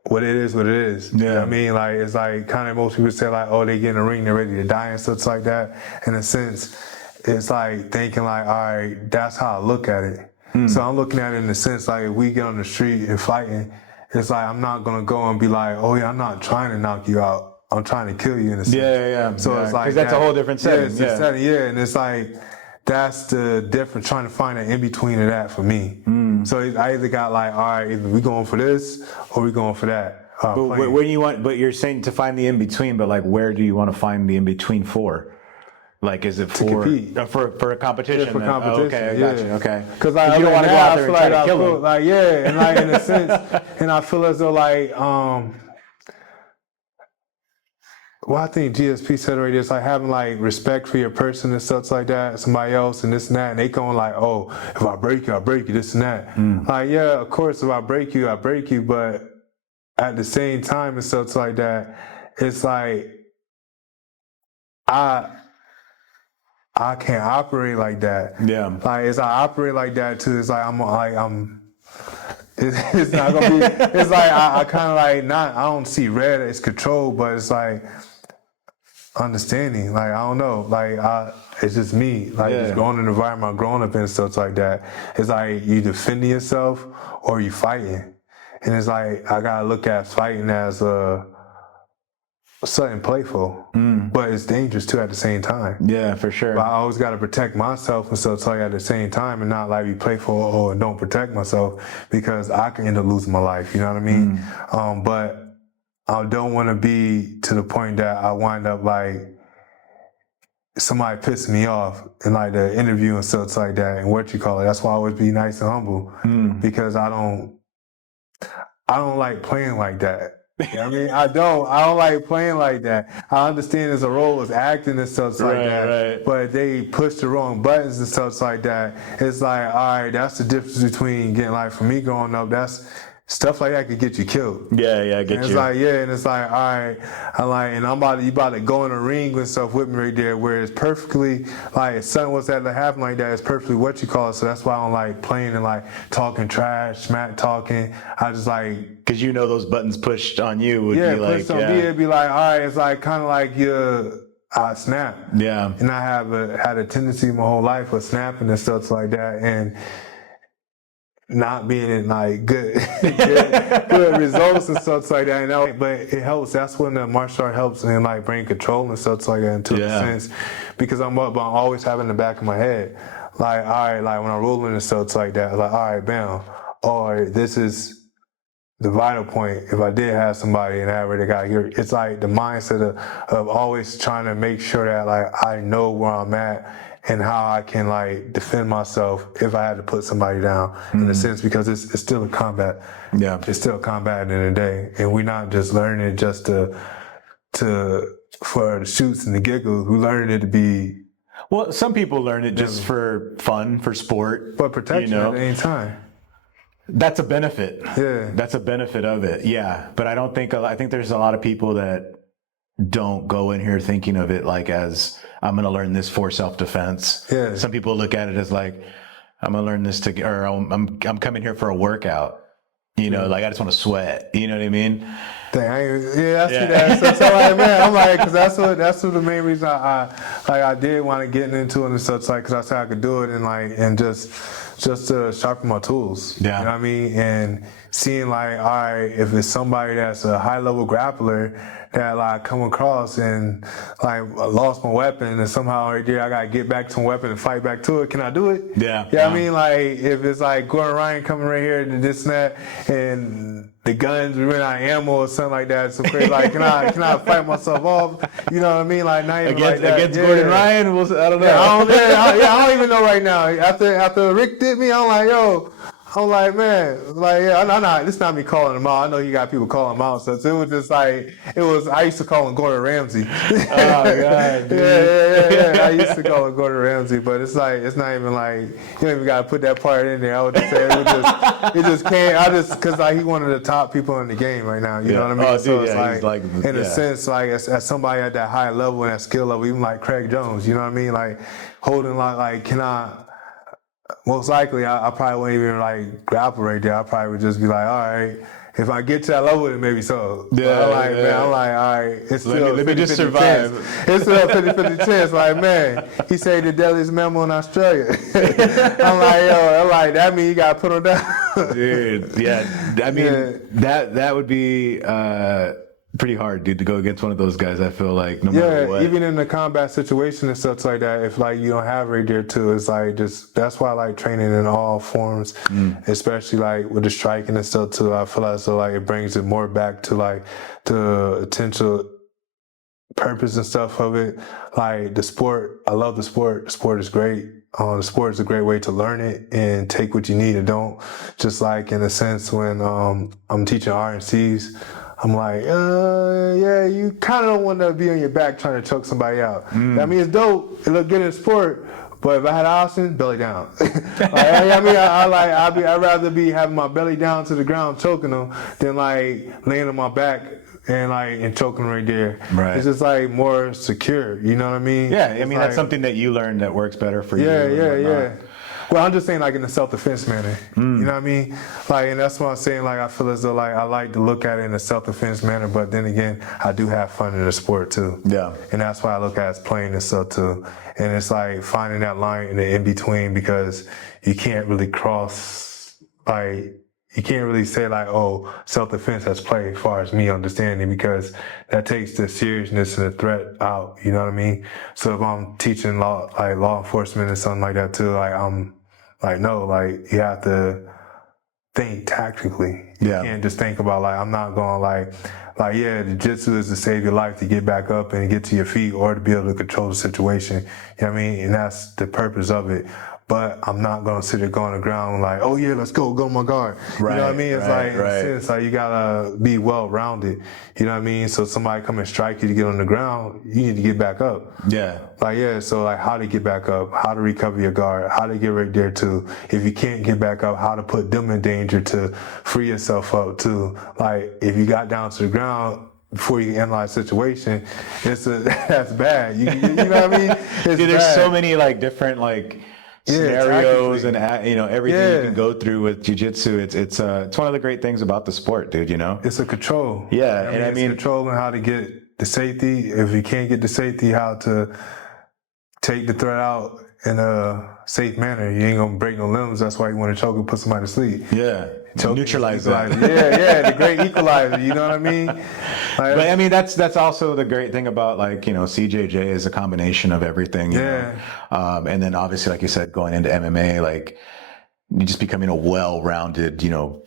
what it is, what it is. Yeah. You know what I mean? Like, it's like kind of most people say like, oh, they get in the ring, they're ready to die and stuff like that. In a sense, it's like thinking like, all right, that's how I look at it. So I'm looking at it in the sense like if we get on the street and fighting, it's like I'm not going to go and be like, oh yeah, I'm not trying to knock you out. I'm trying to kill you in a sense. Yeah. So it's like, because that's a whole different setting. Yeah, it's a setting, yeah. And it's like, that's the difference, trying to find an in-between of that for me. So I either got like, all right, either we going for this or we going for that. But when you want, but you're saying to find the in-between, but like where do you want to find the in-between for? Like, is it for a competition? Yeah, for competition. Okay, I got you. Okay. Because you don't want to go out there and try to kill them. Like, yeah, and like in a sense, and I feel as though like, well, I think GSP said already, it's like having like respect for your person and stuff like that, somebody else and this and that, and they going like, oh, if I break you, I'll break you, this and that. Like, yeah, of course, if I break you, I break you, but at the same time and stuff like that, it's like, I can't operate like that. Yeah. Like, as I operate like that too, it's like, it's not gonna be, it's like, I kind of like, I don't see red as control, but it's like, understanding, like, I don't know, like, it's just me, like, just growing in the environment I'm growing up in and stuff like that. It's like, you defending yourself or you fighting. And it's like, I gotta look at fighting as something playful, but it's dangerous too at the same time. Yeah, for sure. But I always gotta protect myself and stuff like at the same time, and not like be playful or don't protect myself, because I can end up losing my life, you know what I mean? But I don't want to be to the point that I wind up like somebody pissing me off in like the interview and stuff like that, and what you call it. That's why I always be nice and humble, because I don't like playing like that. You know what I mean? I don't like playing like that. I understand there's a role as acting and stuff like that, right. but they push the wrong buttons and stuff like that. It's like, all right, that's the difference between getting, like, for me growing up, that's stuff like that could get you killed. Yeah, I get and you. It's like, yeah, and it's like, all right, and you about to go in the ring and stuff with me right there, where it's perfectly, like, if something was that to happen like that, it's perfectly what you call it. So that's why I don't like playing and like talking trash, smack talking. I just like, because you know those buttons pushed on you would be like, pushed on me, it'd be like, all right, it's like kind of like I snap. Yeah. And I had a tendency my whole life of snapping and stuff like that, and not being in like good results and stuff like that. But it helps. That's when the martial art helps and like bring control and stuff like that into a sense, because I'm always having the back of my head, like, all right, like when I'm rolling and stuff like that, like, all right, bam, or this is the vital point. If I did have somebody and I already got here, it's like the mindset of always trying to make sure that like I know where I'm at and how I can like defend myself if I had to put somebody down, in a sense, because it's still a combat. Yeah. It's still a combat in the day, and we're not just learning it just for the shoots and the giggles. We learn it to be. Well, some people learn it just for fun, for sport. But protection at any time. That's a benefit. Yeah. That's a benefit of it. Yeah. But I think there's a lot of people that don't go in here thinking of it like as, I'm going to learn this for self-defense. Yeah. Some people look at it as like, I'm going to learn this or I'm coming here for a workout. You know, like I just want to sweat. You know what I mean? I see that. So like, man, I'm like, because that's what the main reason I did want to get into it and such, like, because I said I could do it and just to sharpen my tools. Yeah. You know what I mean? And seeing like, all right, if it's somebody that's a high level grappler that like come across and like lost my weapon and somehow right there I gotta get back to my weapon and fight back to it. Can I do it? Yeah. Yeah. I mean, like if it's like Gordon Ryan coming right here and this and that, and the guns ran out of ammo or something like that, so crazy. Like, can I fight myself off? You know what I mean? Like, not even against, like that. Against Gordon Ryan? I don't know. I don't even know right now. After Rick did me, I'm like, yo. I'm like, man, like, yeah, this not me calling him out. I know you got people calling him out, so it was just like, I used to call him Gordon Ramsay. Oh, God, dude. Yeah. I used to call him Gordon Ramsay, but it's like, it's not even like, you don't even got to put that part in there. I would just say, it just came, because like, he's one of the top people in the game right now, you know what I mean? Oh, so dude, it's like, in a sense, like, as somebody at that high level and that skill level, even like Craig Jones, you know what I mean? Like, holding like can I most likely I probably wouldn't even like grapple right there. I probably would just be like, all right, if I get to that level, then maybe so. Yeah, I'm like, yeah. man, I'm like, all right, it's still let me just 50-50 survive. chance. It's still a 50-50 chance. Like, man, he said the deadliest mammal in Australia. I'm like, yo, I'm like, that means you gotta put him down. Dude, yeah. I mean, that would be pretty hard, dude, to go against one of those guys. I feel like no matter what. Even in the combat situation and stuff like that, if like you don't have right there too, it's like just that's why I like training in all forms, especially like with the striking and stuff too. I feel like so like it brings it more back to like the potential purpose and stuff of it. Like the sport, I love the sport. The sport is great. The sport is a great way to learn it and take what you need and don't. Just like in a sense when I'm teaching RNCs, I'm like, yeah, you kind of don't want to be on your back trying to choke somebody out. I mean, it's dope. It look good in sport. But if I had an option, belly down. I'd rather be having my belly down to the ground choking them than like laying on my back and choking right there. Right. It's just like more secure. You know what I mean? Yeah, I It's mean, like, that's something that you learned that works better for you. Yeah. Well, I'm just saying like in a self-defense manner. You know what I mean? Like, and that's what I'm saying. Like, I feel as though like I like to look at it in a self-defense manner, but then again, I do have fun in the sport too. Yeah. And that's why I look at it as playing and stuff too. And it's like finding that line in the in-between because you can't really cross, like, you can't really say like, oh, self-defense has play as far as me understanding because that takes the seriousness and the threat out. You know what I mean? So if I'm teaching law enforcement or something like that too, like I'm like, no, like you have to think tactically. You can't just think about like, I'm not going like, yeah, the jiu-jitsu is to save your life, to get back up and get to your feet or to be able to control the situation. You know what I mean? And that's the purpose of it. But I'm not going to sit there go on the ground like, oh yeah, let's go on my guard. Right, you know what I mean? It's right, like, in a sense, like you gotta be well-rounded. You know what I mean? So somebody come and strike you to get on the ground, you need to get back up. Yeah. Like, yeah, so like how to get back up, how to recover your guard, how to get right there too. If you can't get back up, how to put them in danger to free yourself up too. Like if you got down to the ground, before you analyze the situation, that's bad. You know what I mean? It's Dude, there's bad. so many like different like scenarios and everything you can go through with jiu-jitsu. It's one of the great things about the sport, dude, you know? It's a control. Yeah, I mean, it's controlling how to get the safety. If you can't get the safety, how to take the threat out in a safe manner. You ain't gonna break no limbs. That's why you want to choke and put somebody to sleep. Yeah. Neutralize that. Yeah, the great equalizer. You know what I mean? Like, but I mean, that's also the great thing about like, you know, CJJ is a combination of everything. You know? And then obviously, like you said, going into MMA, like you just becoming a well-rounded, you know,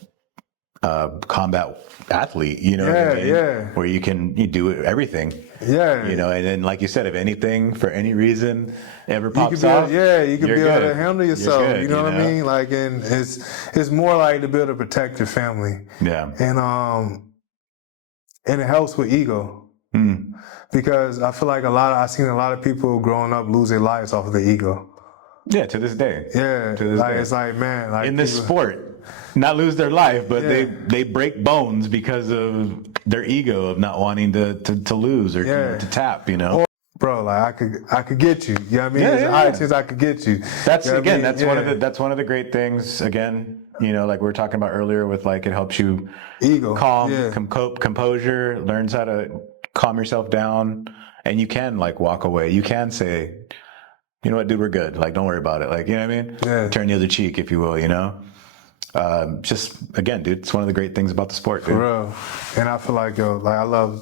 combat athlete, you know what I mean? Where you do everything. Yeah. You know, and then like you said, if anything, for any reason, ever pops off, you can be able to handle yourself. Good, you know what I mean? Like, and it's more like to be able to protect your family. Yeah. And it helps with ego. Because I feel like I've seen a lot of people growing up lose their lives off of their ego. Yeah, to this day. Yeah. To this day. It's like, man, like in this sport, not lose their life, but they break bones because of their ego of not wanting to lose or to tap, you know. Bro, like I could get you. You know what I mean? There's a high chance I could get you. That's you know again, that's one of the great things. Again, you know, like we were talking about earlier, with like it helps you calm, composure, learns how to calm yourself down, and you can like walk away. You can say, you know what, dude, we're good. Like, don't worry about it. Like, you know what I mean? Yeah. Turn the other cheek, if you will. You know. Just again, dude, it's one of the great things about the sport, dude. For real. And I feel like I love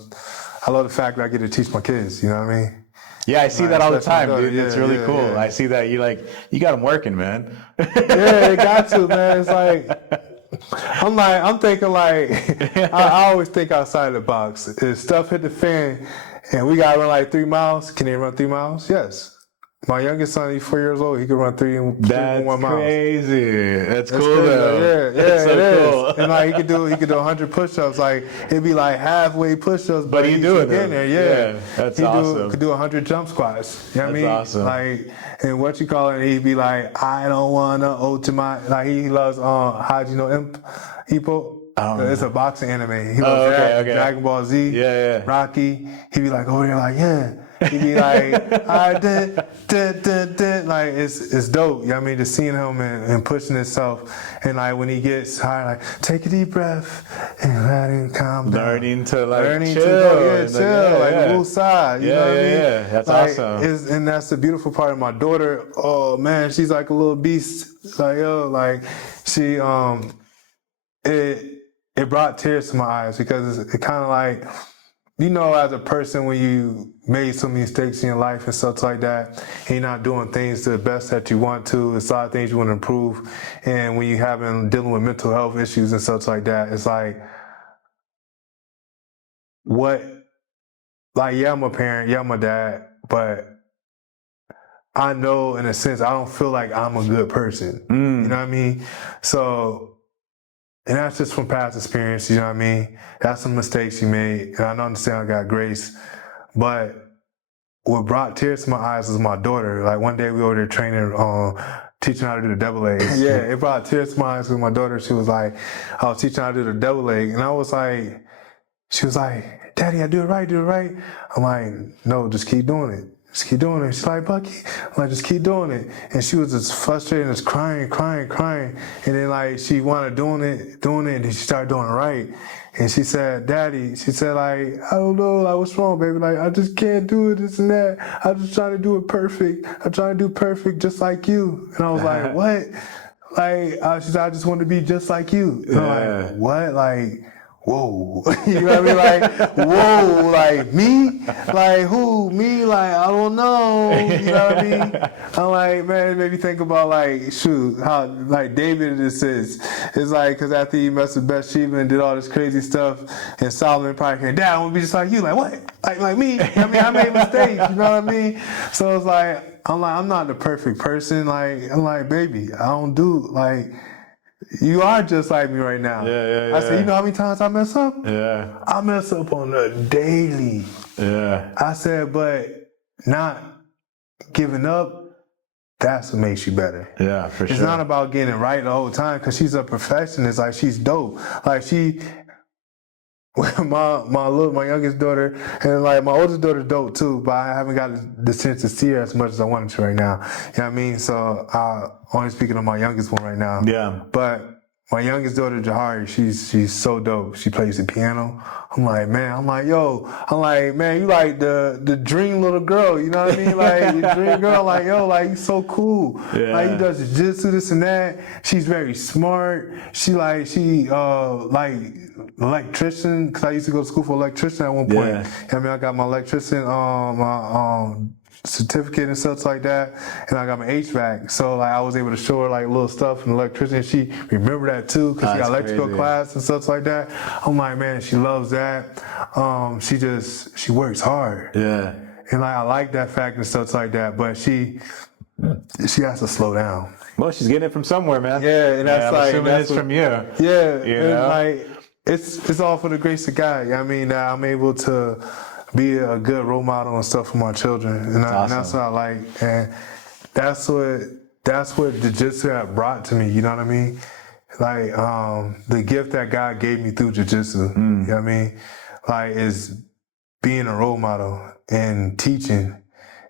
the fact that I get to teach my kids. You know what I mean? Yeah, I see that all the time, dude. Yeah, it's really cool. Yeah. I see that you got them working, man. Yeah, it got to, man. It's like I'm thinking like I always think outside the box. If stuff hit the fan and we gotta run like 3 miles, can they run 3 miles? Yes. My youngest son, he's 4 years old. He can run 3 and 1 miles. That's crazy. That's cool crazy. though. Yeah, That's so it cool. is. And like he could do 100 push-ups. Like it'd be like halfway push-ups, but he's doing in there. Yeah, that's awesome. Could do 100 jump squats. You know what I mean? That's awesome. Like, and what you call it? He'd be like, I don't wanna ultimate. Like he loves Hajino Imp. It's a boxing anime. He loves that. Okay. Dragon Ball Z. Yeah. Rocky. He'd be like over there, like, yeah. He be like, like it's dope. You know what I mean? Just seeing him and pushing himself. And like when he gets high, like take a deep breath and let him calm down. Learning to Learning chill. to go, chill, like woosah. You know what I mean? Yeah, that's like, awesome. And that's the beautiful part of my daughter. Oh man, she's like a little beast. Like like she it brought tears to my eyes because it kind of like, as a person, when you made so many mistakes in your life and stuff like that, and you're not doing things to the best that you want to, it's a lot of things you want to improve. And when you're dealing with mental health issues and stuff like that, it's like, yeah, I'm a parent, yeah, I'm a dad, but I know in a sense, I don't feel like I'm a good person. You know what I mean? So, and that's just from past experience, you know what I mean? That's some mistakes you made, and I understand I got grace. But what brought tears to my eyes was my daughter. Like one day we were there training, teaching her how to do the double leg. Yeah, it brought tears to my eyes with my daughter. She was like, I was teaching her how to do the double leg, and I was like, she was like, Daddy, I do it right, do it right. I'm like, no, just keep doing it. Just keep doing it. She's like, Bucky. I'm like, just keep doing it. And she was just frustrated and just crying. And then like she wanted doing it, and then she started doing it right. And she said, Daddy, she said like, I don't know, like what's wrong, baby? Like I just can't do it, this and that. I'm just trying to do it perfect. I'm trying to do perfect just like you. And I was like, what? Like, she said, I just want to be just like you. And I'm like, what? Like, whoa, you know what I mean? Like, whoa, like me? Like who? Me? Like, I don't know. You know what I mean? I'm like, man, it made me think about like, shoot, how like David just says, it's like, cause after he messed with Bathsheba and did all this crazy stuff, and Solomon probably came, Dad, I want to be just like you. Like what? Like me? I mean, I made mistakes, you know what I mean? So it's like, I'm not the perfect person. Like, I'm like, baby, I don't do like, you are just like me right now. Yeah. I said, you know how many times I mess up? Yeah. I mess up on a daily. Yeah. I said, but not giving up, that's what makes you better. Yeah, for sure. It's not about getting it right the whole time because she's a perfectionist. Like, she's dope. Like, my youngest daughter, and like my oldest daughter's dope too, but I haven't got the chance to see her as much as I wanted to right now. You know what I mean? So only speaking of my youngest one right now. Yeah. But my youngest daughter, Jahari, she's so dope. She plays the piano. I'm like, man, you like the dream little girl, you know what I mean? Like the dream girl, like, yo, like you so cool. Yeah. Like you does jiu-jitsu, this and that. She's very smart. She electrician, because I used to go to school for electrician at one point. Yeah. I mean, I got my electrician, my certificate and stuff like that, and I got my HVAC. So like I was able to show her like little stuff in electricity. She remembered that too because she got electrical class and stuff like that. I'm like, man, she loves that. She works hard. Yeah. And like I like that fact and stuff like that, but she has to slow down. Well, she's getting it from somewhere, man. Yeah, and that's from you. Yeah, you and know? like it's all for the grace of God. I mean, I'm able to be a good role model and stuff for my children, and that's what I like, and that's what jiu-jitsu had brought to me. You know what I mean? Like the gift that God gave me through jiu-jitsu. You know what I mean? Like is being a role model and teaching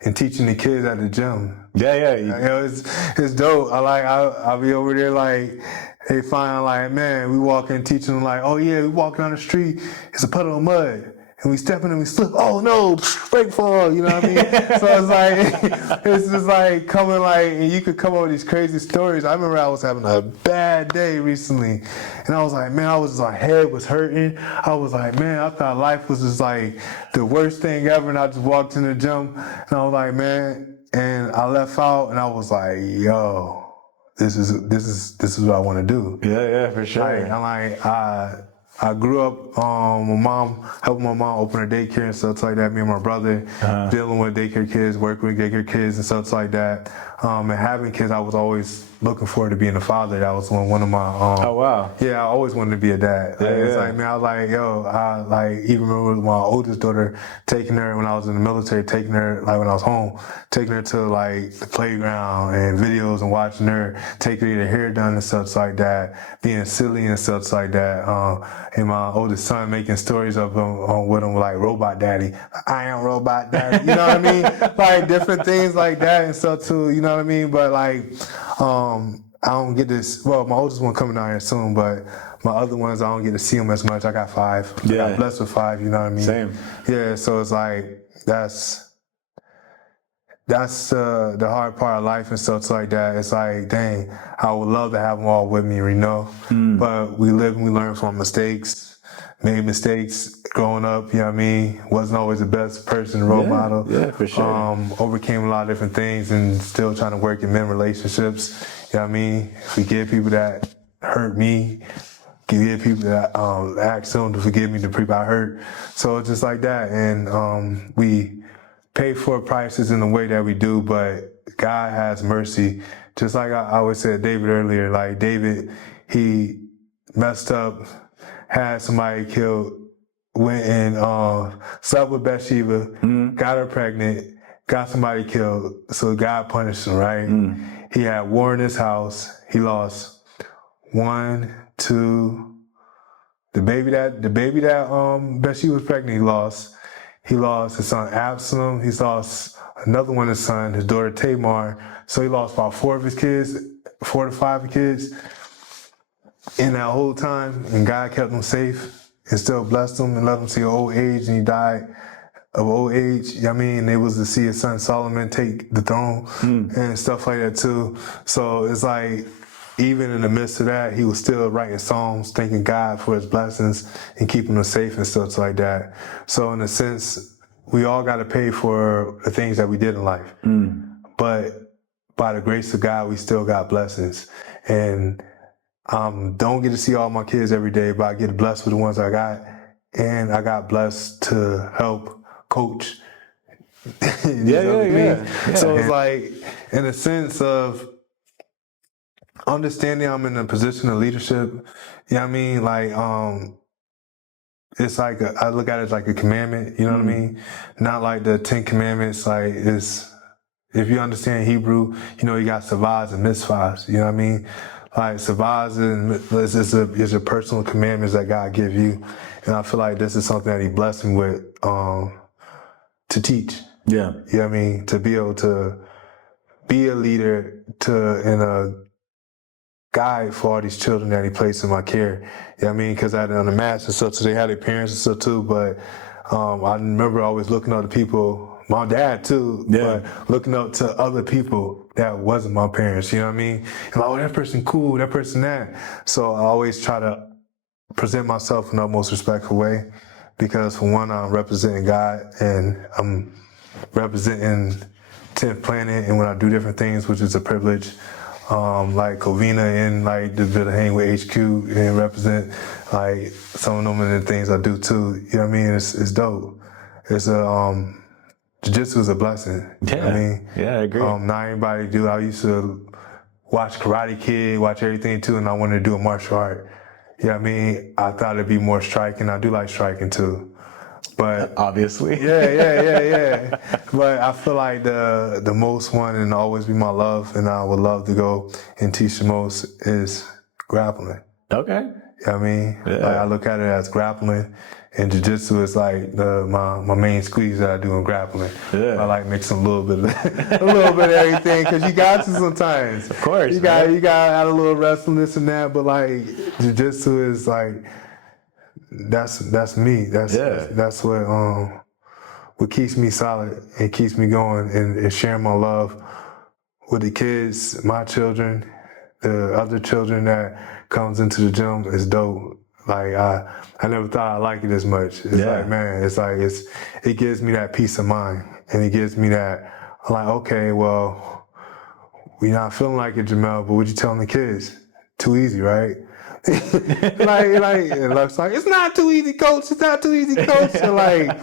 the kids at the gym. Yeah. It's dope. I'll be over there like, they find like, man, we walking teaching them like, oh yeah, we walking down the street, it's a puddle of mud. And we step in and we slip, oh no, break fall, you know what I mean? So it's like, it's just like coming like, and you could come up with these crazy stories. I remember I was having a bad day recently, and I was like, man, my head was hurting. I was like, man, I thought life was just like the worst thing ever, and I just walked in the gym, and I was like, man, and I left out, and I was like, yo, this is what I want to do. Yeah, for sure. I grew up, helping my mom open her daycare and stuff like that. Me and my brother dealing with daycare kids, working with daycare kids and stuff like that. And having kids, I was always looking forward to being a father. That was one of my. Oh wow. Yeah, I always wanted to be a dad. It's like, man, I was like, yo, I even remember my oldest daughter taking her when I was in the military, taking her like when I was home, taking her to like the playground and videos and watching her take her hair done and stuff like that, being silly and stuff like that. and my oldest son making stories of him with him like Robot Daddy. I am Robot Daddy. You know what I mean? Like different things like that and stuff too. You know what I mean? But like, I don't get this. Well, my oldest one coming out here soon, but my other ones I don't get to see them as much. I got 5. I got blessed with 5. You know what I mean? Same. Yeah. So it's like that's the hard part of life and stuff like that. It's like, dang, I would love to have them all with me, you know. But we live and we learn from mistakes. Made mistakes growing up, you know what I mean? Wasn't always the best person, role model. Yeah, for sure. Overcame a lot of different things and still trying to work in men relationships. You know what I mean? Forgive people that hurt me. Forgive people that ask them to forgive me, the people I hurt. So it's just like that. And we pay for prices in the way that we do, but God has mercy. Just like I always said David earlier, like David, he messed up, had somebody killed, went and slept with Bathsheba, got her pregnant, got somebody killed, so God punished him, right? He had war in his house. He lost 1, 2, the baby that Bathsheba was pregnant, he lost. He lost his son Absalom. He lost another one of his sons, his daughter Tamar. So he lost about 4 of his kids, 4 to 5 kids in that whole time. And God kept him safe and still blessed him and let him see old age. And he died of old age. You know what I mean? They was to see his son Solomon take the throne and stuff like that too. So it's like, even in the midst of that, he was still writing songs, thanking God for his blessings and keeping him safe and stuff like that. So in a sense, we all got to pay for the things that we did in life. But by the grace of God, we still got blessings. And don't get to see all my kids every day, but I get blessed with the ones I got. And I got blessed to help coach. Yeah. So it's like, in a sense of understanding I'm in a position of leadership, you know what I mean? Like, it's like, I look at it as like a commandment, you know what I mean? Not like the 10 commandments, like it's, if you understand Hebrew, you know, you got savahs and mitzvahs, you know what I mean? Like savahs is a personal commandments that God give you. And I feel like this is something that he blessed me with, to teach. Yeah. You know what I mean? To be able to be a leader and a guide for all these children that he placed in my care. You know what I mean? Because I had on the match and stuff, so they had their parents and stuff too. But I remember always looking up to people, my dad too, but looking up to other people that wasn't my parents. You know what I mean? And like, oh, that person cool, that person that. So I always try to present myself in the most respectful way, because for one, I'm representing God and I'm representing 10th Planet, and when I do different things, which is a privilege, like Covina and like the bit of hang with HQ and represent like some of them and the things I do too. You know what I mean? It's dope. It's jiu-jitsu is a blessing. You know what I mean? Yeah, I agree. Not everybody do. I used to watch Karate Kid, watch everything too, and I wanted to do a martial art. You know what I mean? I thought it'd be more striking. I do like striking too. But obviously. Yeah. But I feel like the most one and always be my love, and I would love to go and teach the most is grappling. Okay. You know what I mean? Yeah. Like I look at it as grappling, and jiu-jitsu is like my main squeeze that I do in grappling. Yeah. I like mixing a little bit of everything, because you got to sometimes. Of course. You got to add a little wrestling, this and that, but like jiu-jitsu is like, that's me. That's what keeps me solid and keeps me going, and sharing my love with the kids, my children, the other children that comes into the gym is dope. Like I never thought I liked it as much. It's like, man, it gives me that peace of mind, and it gives me that, I'm like, okay, well, we not feeling like it, Jamell, but what you telling the kids? Too easy, right? It looks like it's not too easy, coach. It's not too easy, coach. So like,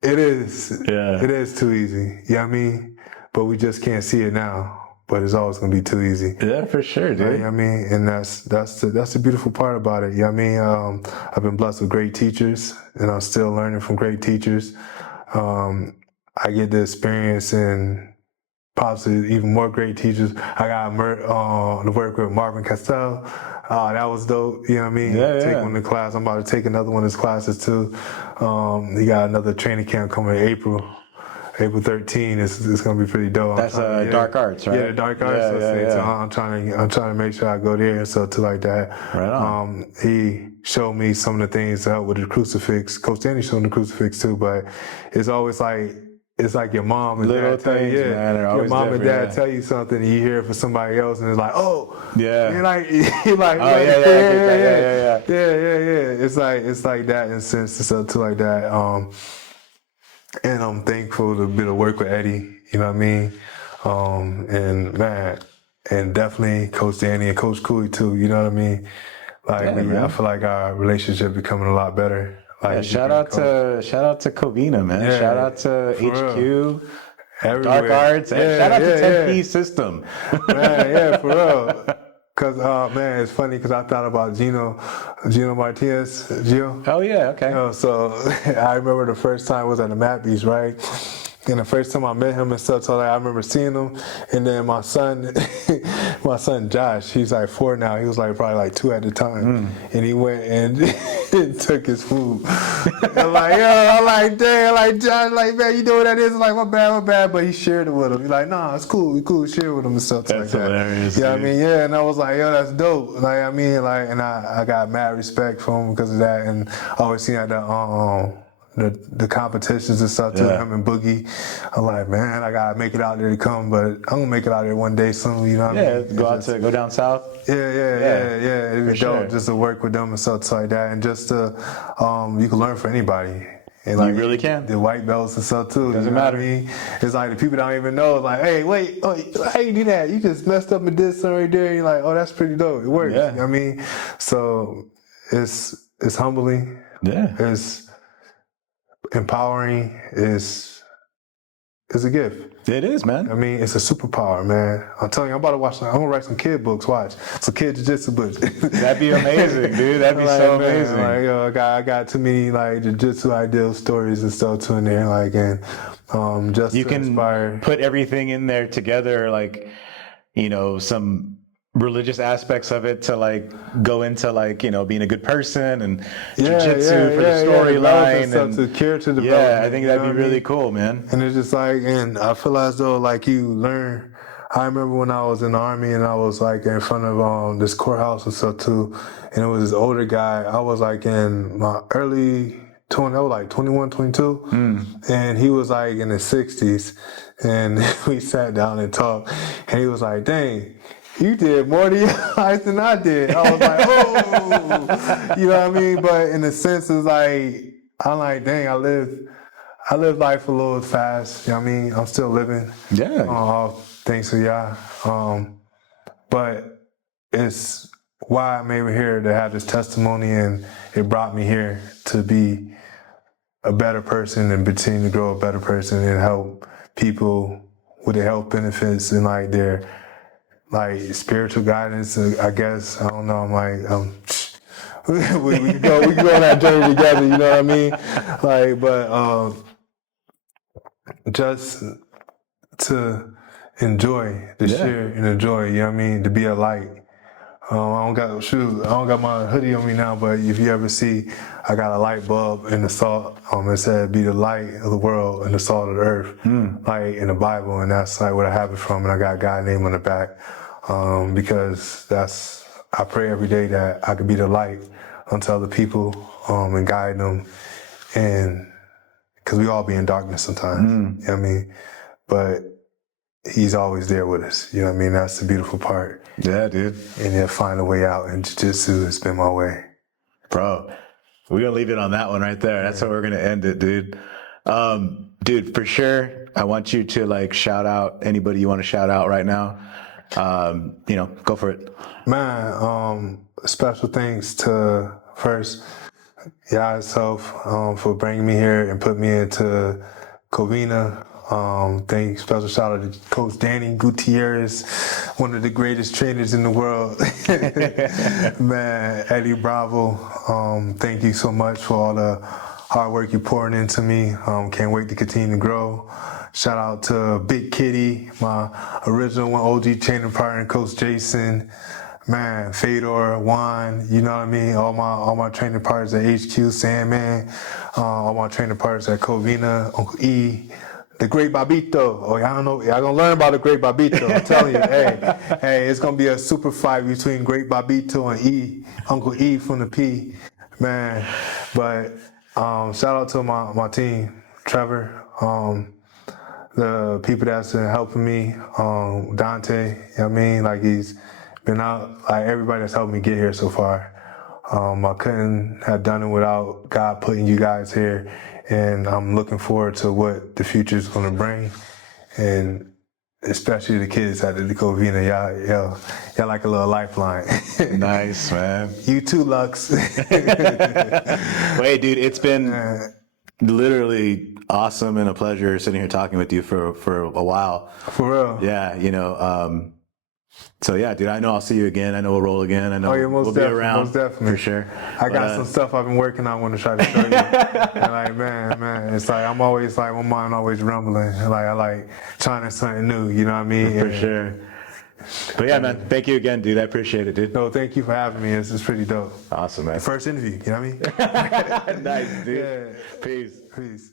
it is. Yeah. It is too easy. You know what I mean? But we just can't see it now. But it's always gonna be too easy. Yeah, for sure, dude. Right? You know what I mean? And that's the beautiful part about it. You know what I mean? I've been blessed with great teachers, and I'm still learning from great teachers. I get the experience in possibly even more great teachers. I got to work with Marvin Castell. That was dope. You know what I mean? Take one in the class. I'm about to take another one of his classes too. He got another training camp coming in April 13. It's gonna be pretty dope. That's dark arts, right? Yeah, the dark arts. So I'm trying to make sure I go there and stuff too like that. Right on. He showed me some of the things to help with the crucifix. Coach Danny showed me the crucifix too, but it's always like, it's like your mom and little dad tell things, you, man, are always your mom and different, dad tell you something, and you hear it from somebody else, and it's like, oh, yeah, you're like, oh yeah. It's like that in a sense and stuff too like that. And I'm thankful to be able to work with Eddie. You know what I mean? And man, and definitely Coach Danny and Coach Cooley too. You know what I mean? Like I feel like our relationship becoming a lot better. Like shout out to Covina, man. Yeah, shout out to HQ, everywhere. Dark Arts, and shout out to 10P System. Man, for real. Cause man, it's funny because I thought about Gino Martinez, Gio. Oh yeah, okay. You know, so I remember the first time I was at the Mat Beach, right? And the first time I met him and stuff, so like, I remember seeing him. And then my son Josh, he's like 4 now. He was like probably like 2 at the time. And he went and took his food. I'm like, damn, like Josh, like, man, you know what that is? I'm like, my bad. But he shared it with him. He's like, nah, it's cool. We cool. Share with him and stuff like that. That's hilarious. Yeah, I mean, yeah. And I was like, yo, that's dope. Like, I mean, like, and I got mad respect for him because of that. And I always seen at the competitions and stuff too, him and Boogie. I'm like, man, I gotta make it out there to come, but I'm gonna make it out there one day soon, you know what I mean? Go down south. Yeah. It'd be dope just to work with them and stuff like that, and just to you can learn from anybody. And like, you really can. The white belts and stuff too. Doesn't matter. What I mean? It's like the people don't even know. It's like, hey, wait, how you do that? You just messed up and did something right there. And you're like, oh, that's pretty dope. It works. Yeah. You know what I mean? So it's humbling. Yeah. It's empowering. It's a gift. It is, man. I mean, it's a superpower, man. I'm telling you, I'm gonna write some kid books. Watch, some kid jiu-jitsu books. That'd be amazing, dude. That'd be so amazing. Like, yo, I got too many like jiu-jitsu ideal stories and stuff too in there. Like, and just you to can inspire. Put everything in there together, like, you know, some religious aspects of it to like go into like, you know, being a good person and jiu-jitsu for the storyline and to character development. I think that'd be really cool, man. And it's just like, and I feel as though like you learn. I remember when I was in the Army and I was like in front of this courthouse and stuff too, and it was this older guy. I was like in my early 20, I was like 21, 22, and he was like in his 60s, and we sat down and talked, and he was like, dang, you did more to your life than I did. I was like, oh, you know what I mean? But in a sense, it's like, I'm like, dang, I live life a little fast. You know what I mean? I'm still living. Yeah. All thanks to y'all. But it's why I'm able here to have this testimony, and it brought me here to be a better person and continue to grow a better person and help people with their health benefits and like their like spiritual guidance, I guess. I don't know. I'm like, we can go on that journey together. You know what I mean? Like, but just to enjoy the share and enjoy. You know what I mean? To be a light. I don't got my hoodie on me now, but if you ever see, I got a light bulb in the salt. It said, "Be the light of the world and the salt of the earth," like in the Bible, and that's like where I have it from. And I got a guy name on the back. Because I pray every day that I could be the light unto other people, and guide them, and because we all be in darkness sometimes, you know what I mean? But he's always there with us, you know what I mean? That's the beautiful part. Yeah, dude. And he'll find a way out, and jiu-jitsu has been my way. Bro, we're going to leave it on that one right there. That's how we're going to end it, dude. Dude, for sure, I want you to like shout out anybody you want to shout out right now. You know, go for it. Man, special thanks to first y'all itself for bringing me here and put me into Covina. Special shout out to Coach Danny Gutierrez, one of the greatest trainers in the world. Man, Eddie Bravo, thank you so much for all the hard work you're pouring into me. Can't wait to continue to grow. Shout out to Big Kitty, my original one, OG training partner, Coach Jason. Man, Fedor, Juan, you know what I mean? All my training partners at HQ, Sandman, all my training partners at Covina, Uncle E, the Great Babito. Oh, y'all don't know, y'all gonna learn about the Great Babito. I'm telling you, hey, it's gonna be a super fight between Great Babito and E, Uncle E from the P, man. But shout out to my team, Trevor, the people that's been helping me, Dante, you know what I mean? Like he's been out, like everybody that's helped me get here so far. I couldn't have done it without God putting you guys here, and I'm looking forward to what the future is going to bring, and especially the kids at the Covina. Y'all like a little lifeline. Nice, man. You too, Lux. Wait, dude, it's been literally awesome and a pleasure sitting here talking with you for a while. For real. Yeah, so yeah, dude, I know I'll see you again. I know we'll roll again. I know we'll be around. Most definitely. For sure. I got some stuff I've been working on. I want to try to show you. And like, man, it's like I'm always like my mind always rumbling. Like I like trying something new. You know what I mean? For sure. But yeah, man, thank you again, dude. I appreciate it, dude. No, thank you for having me. It's pretty dope. Awesome, man. First interview. You know what I mean? Nice, dude. Yeah. Peace. Peace.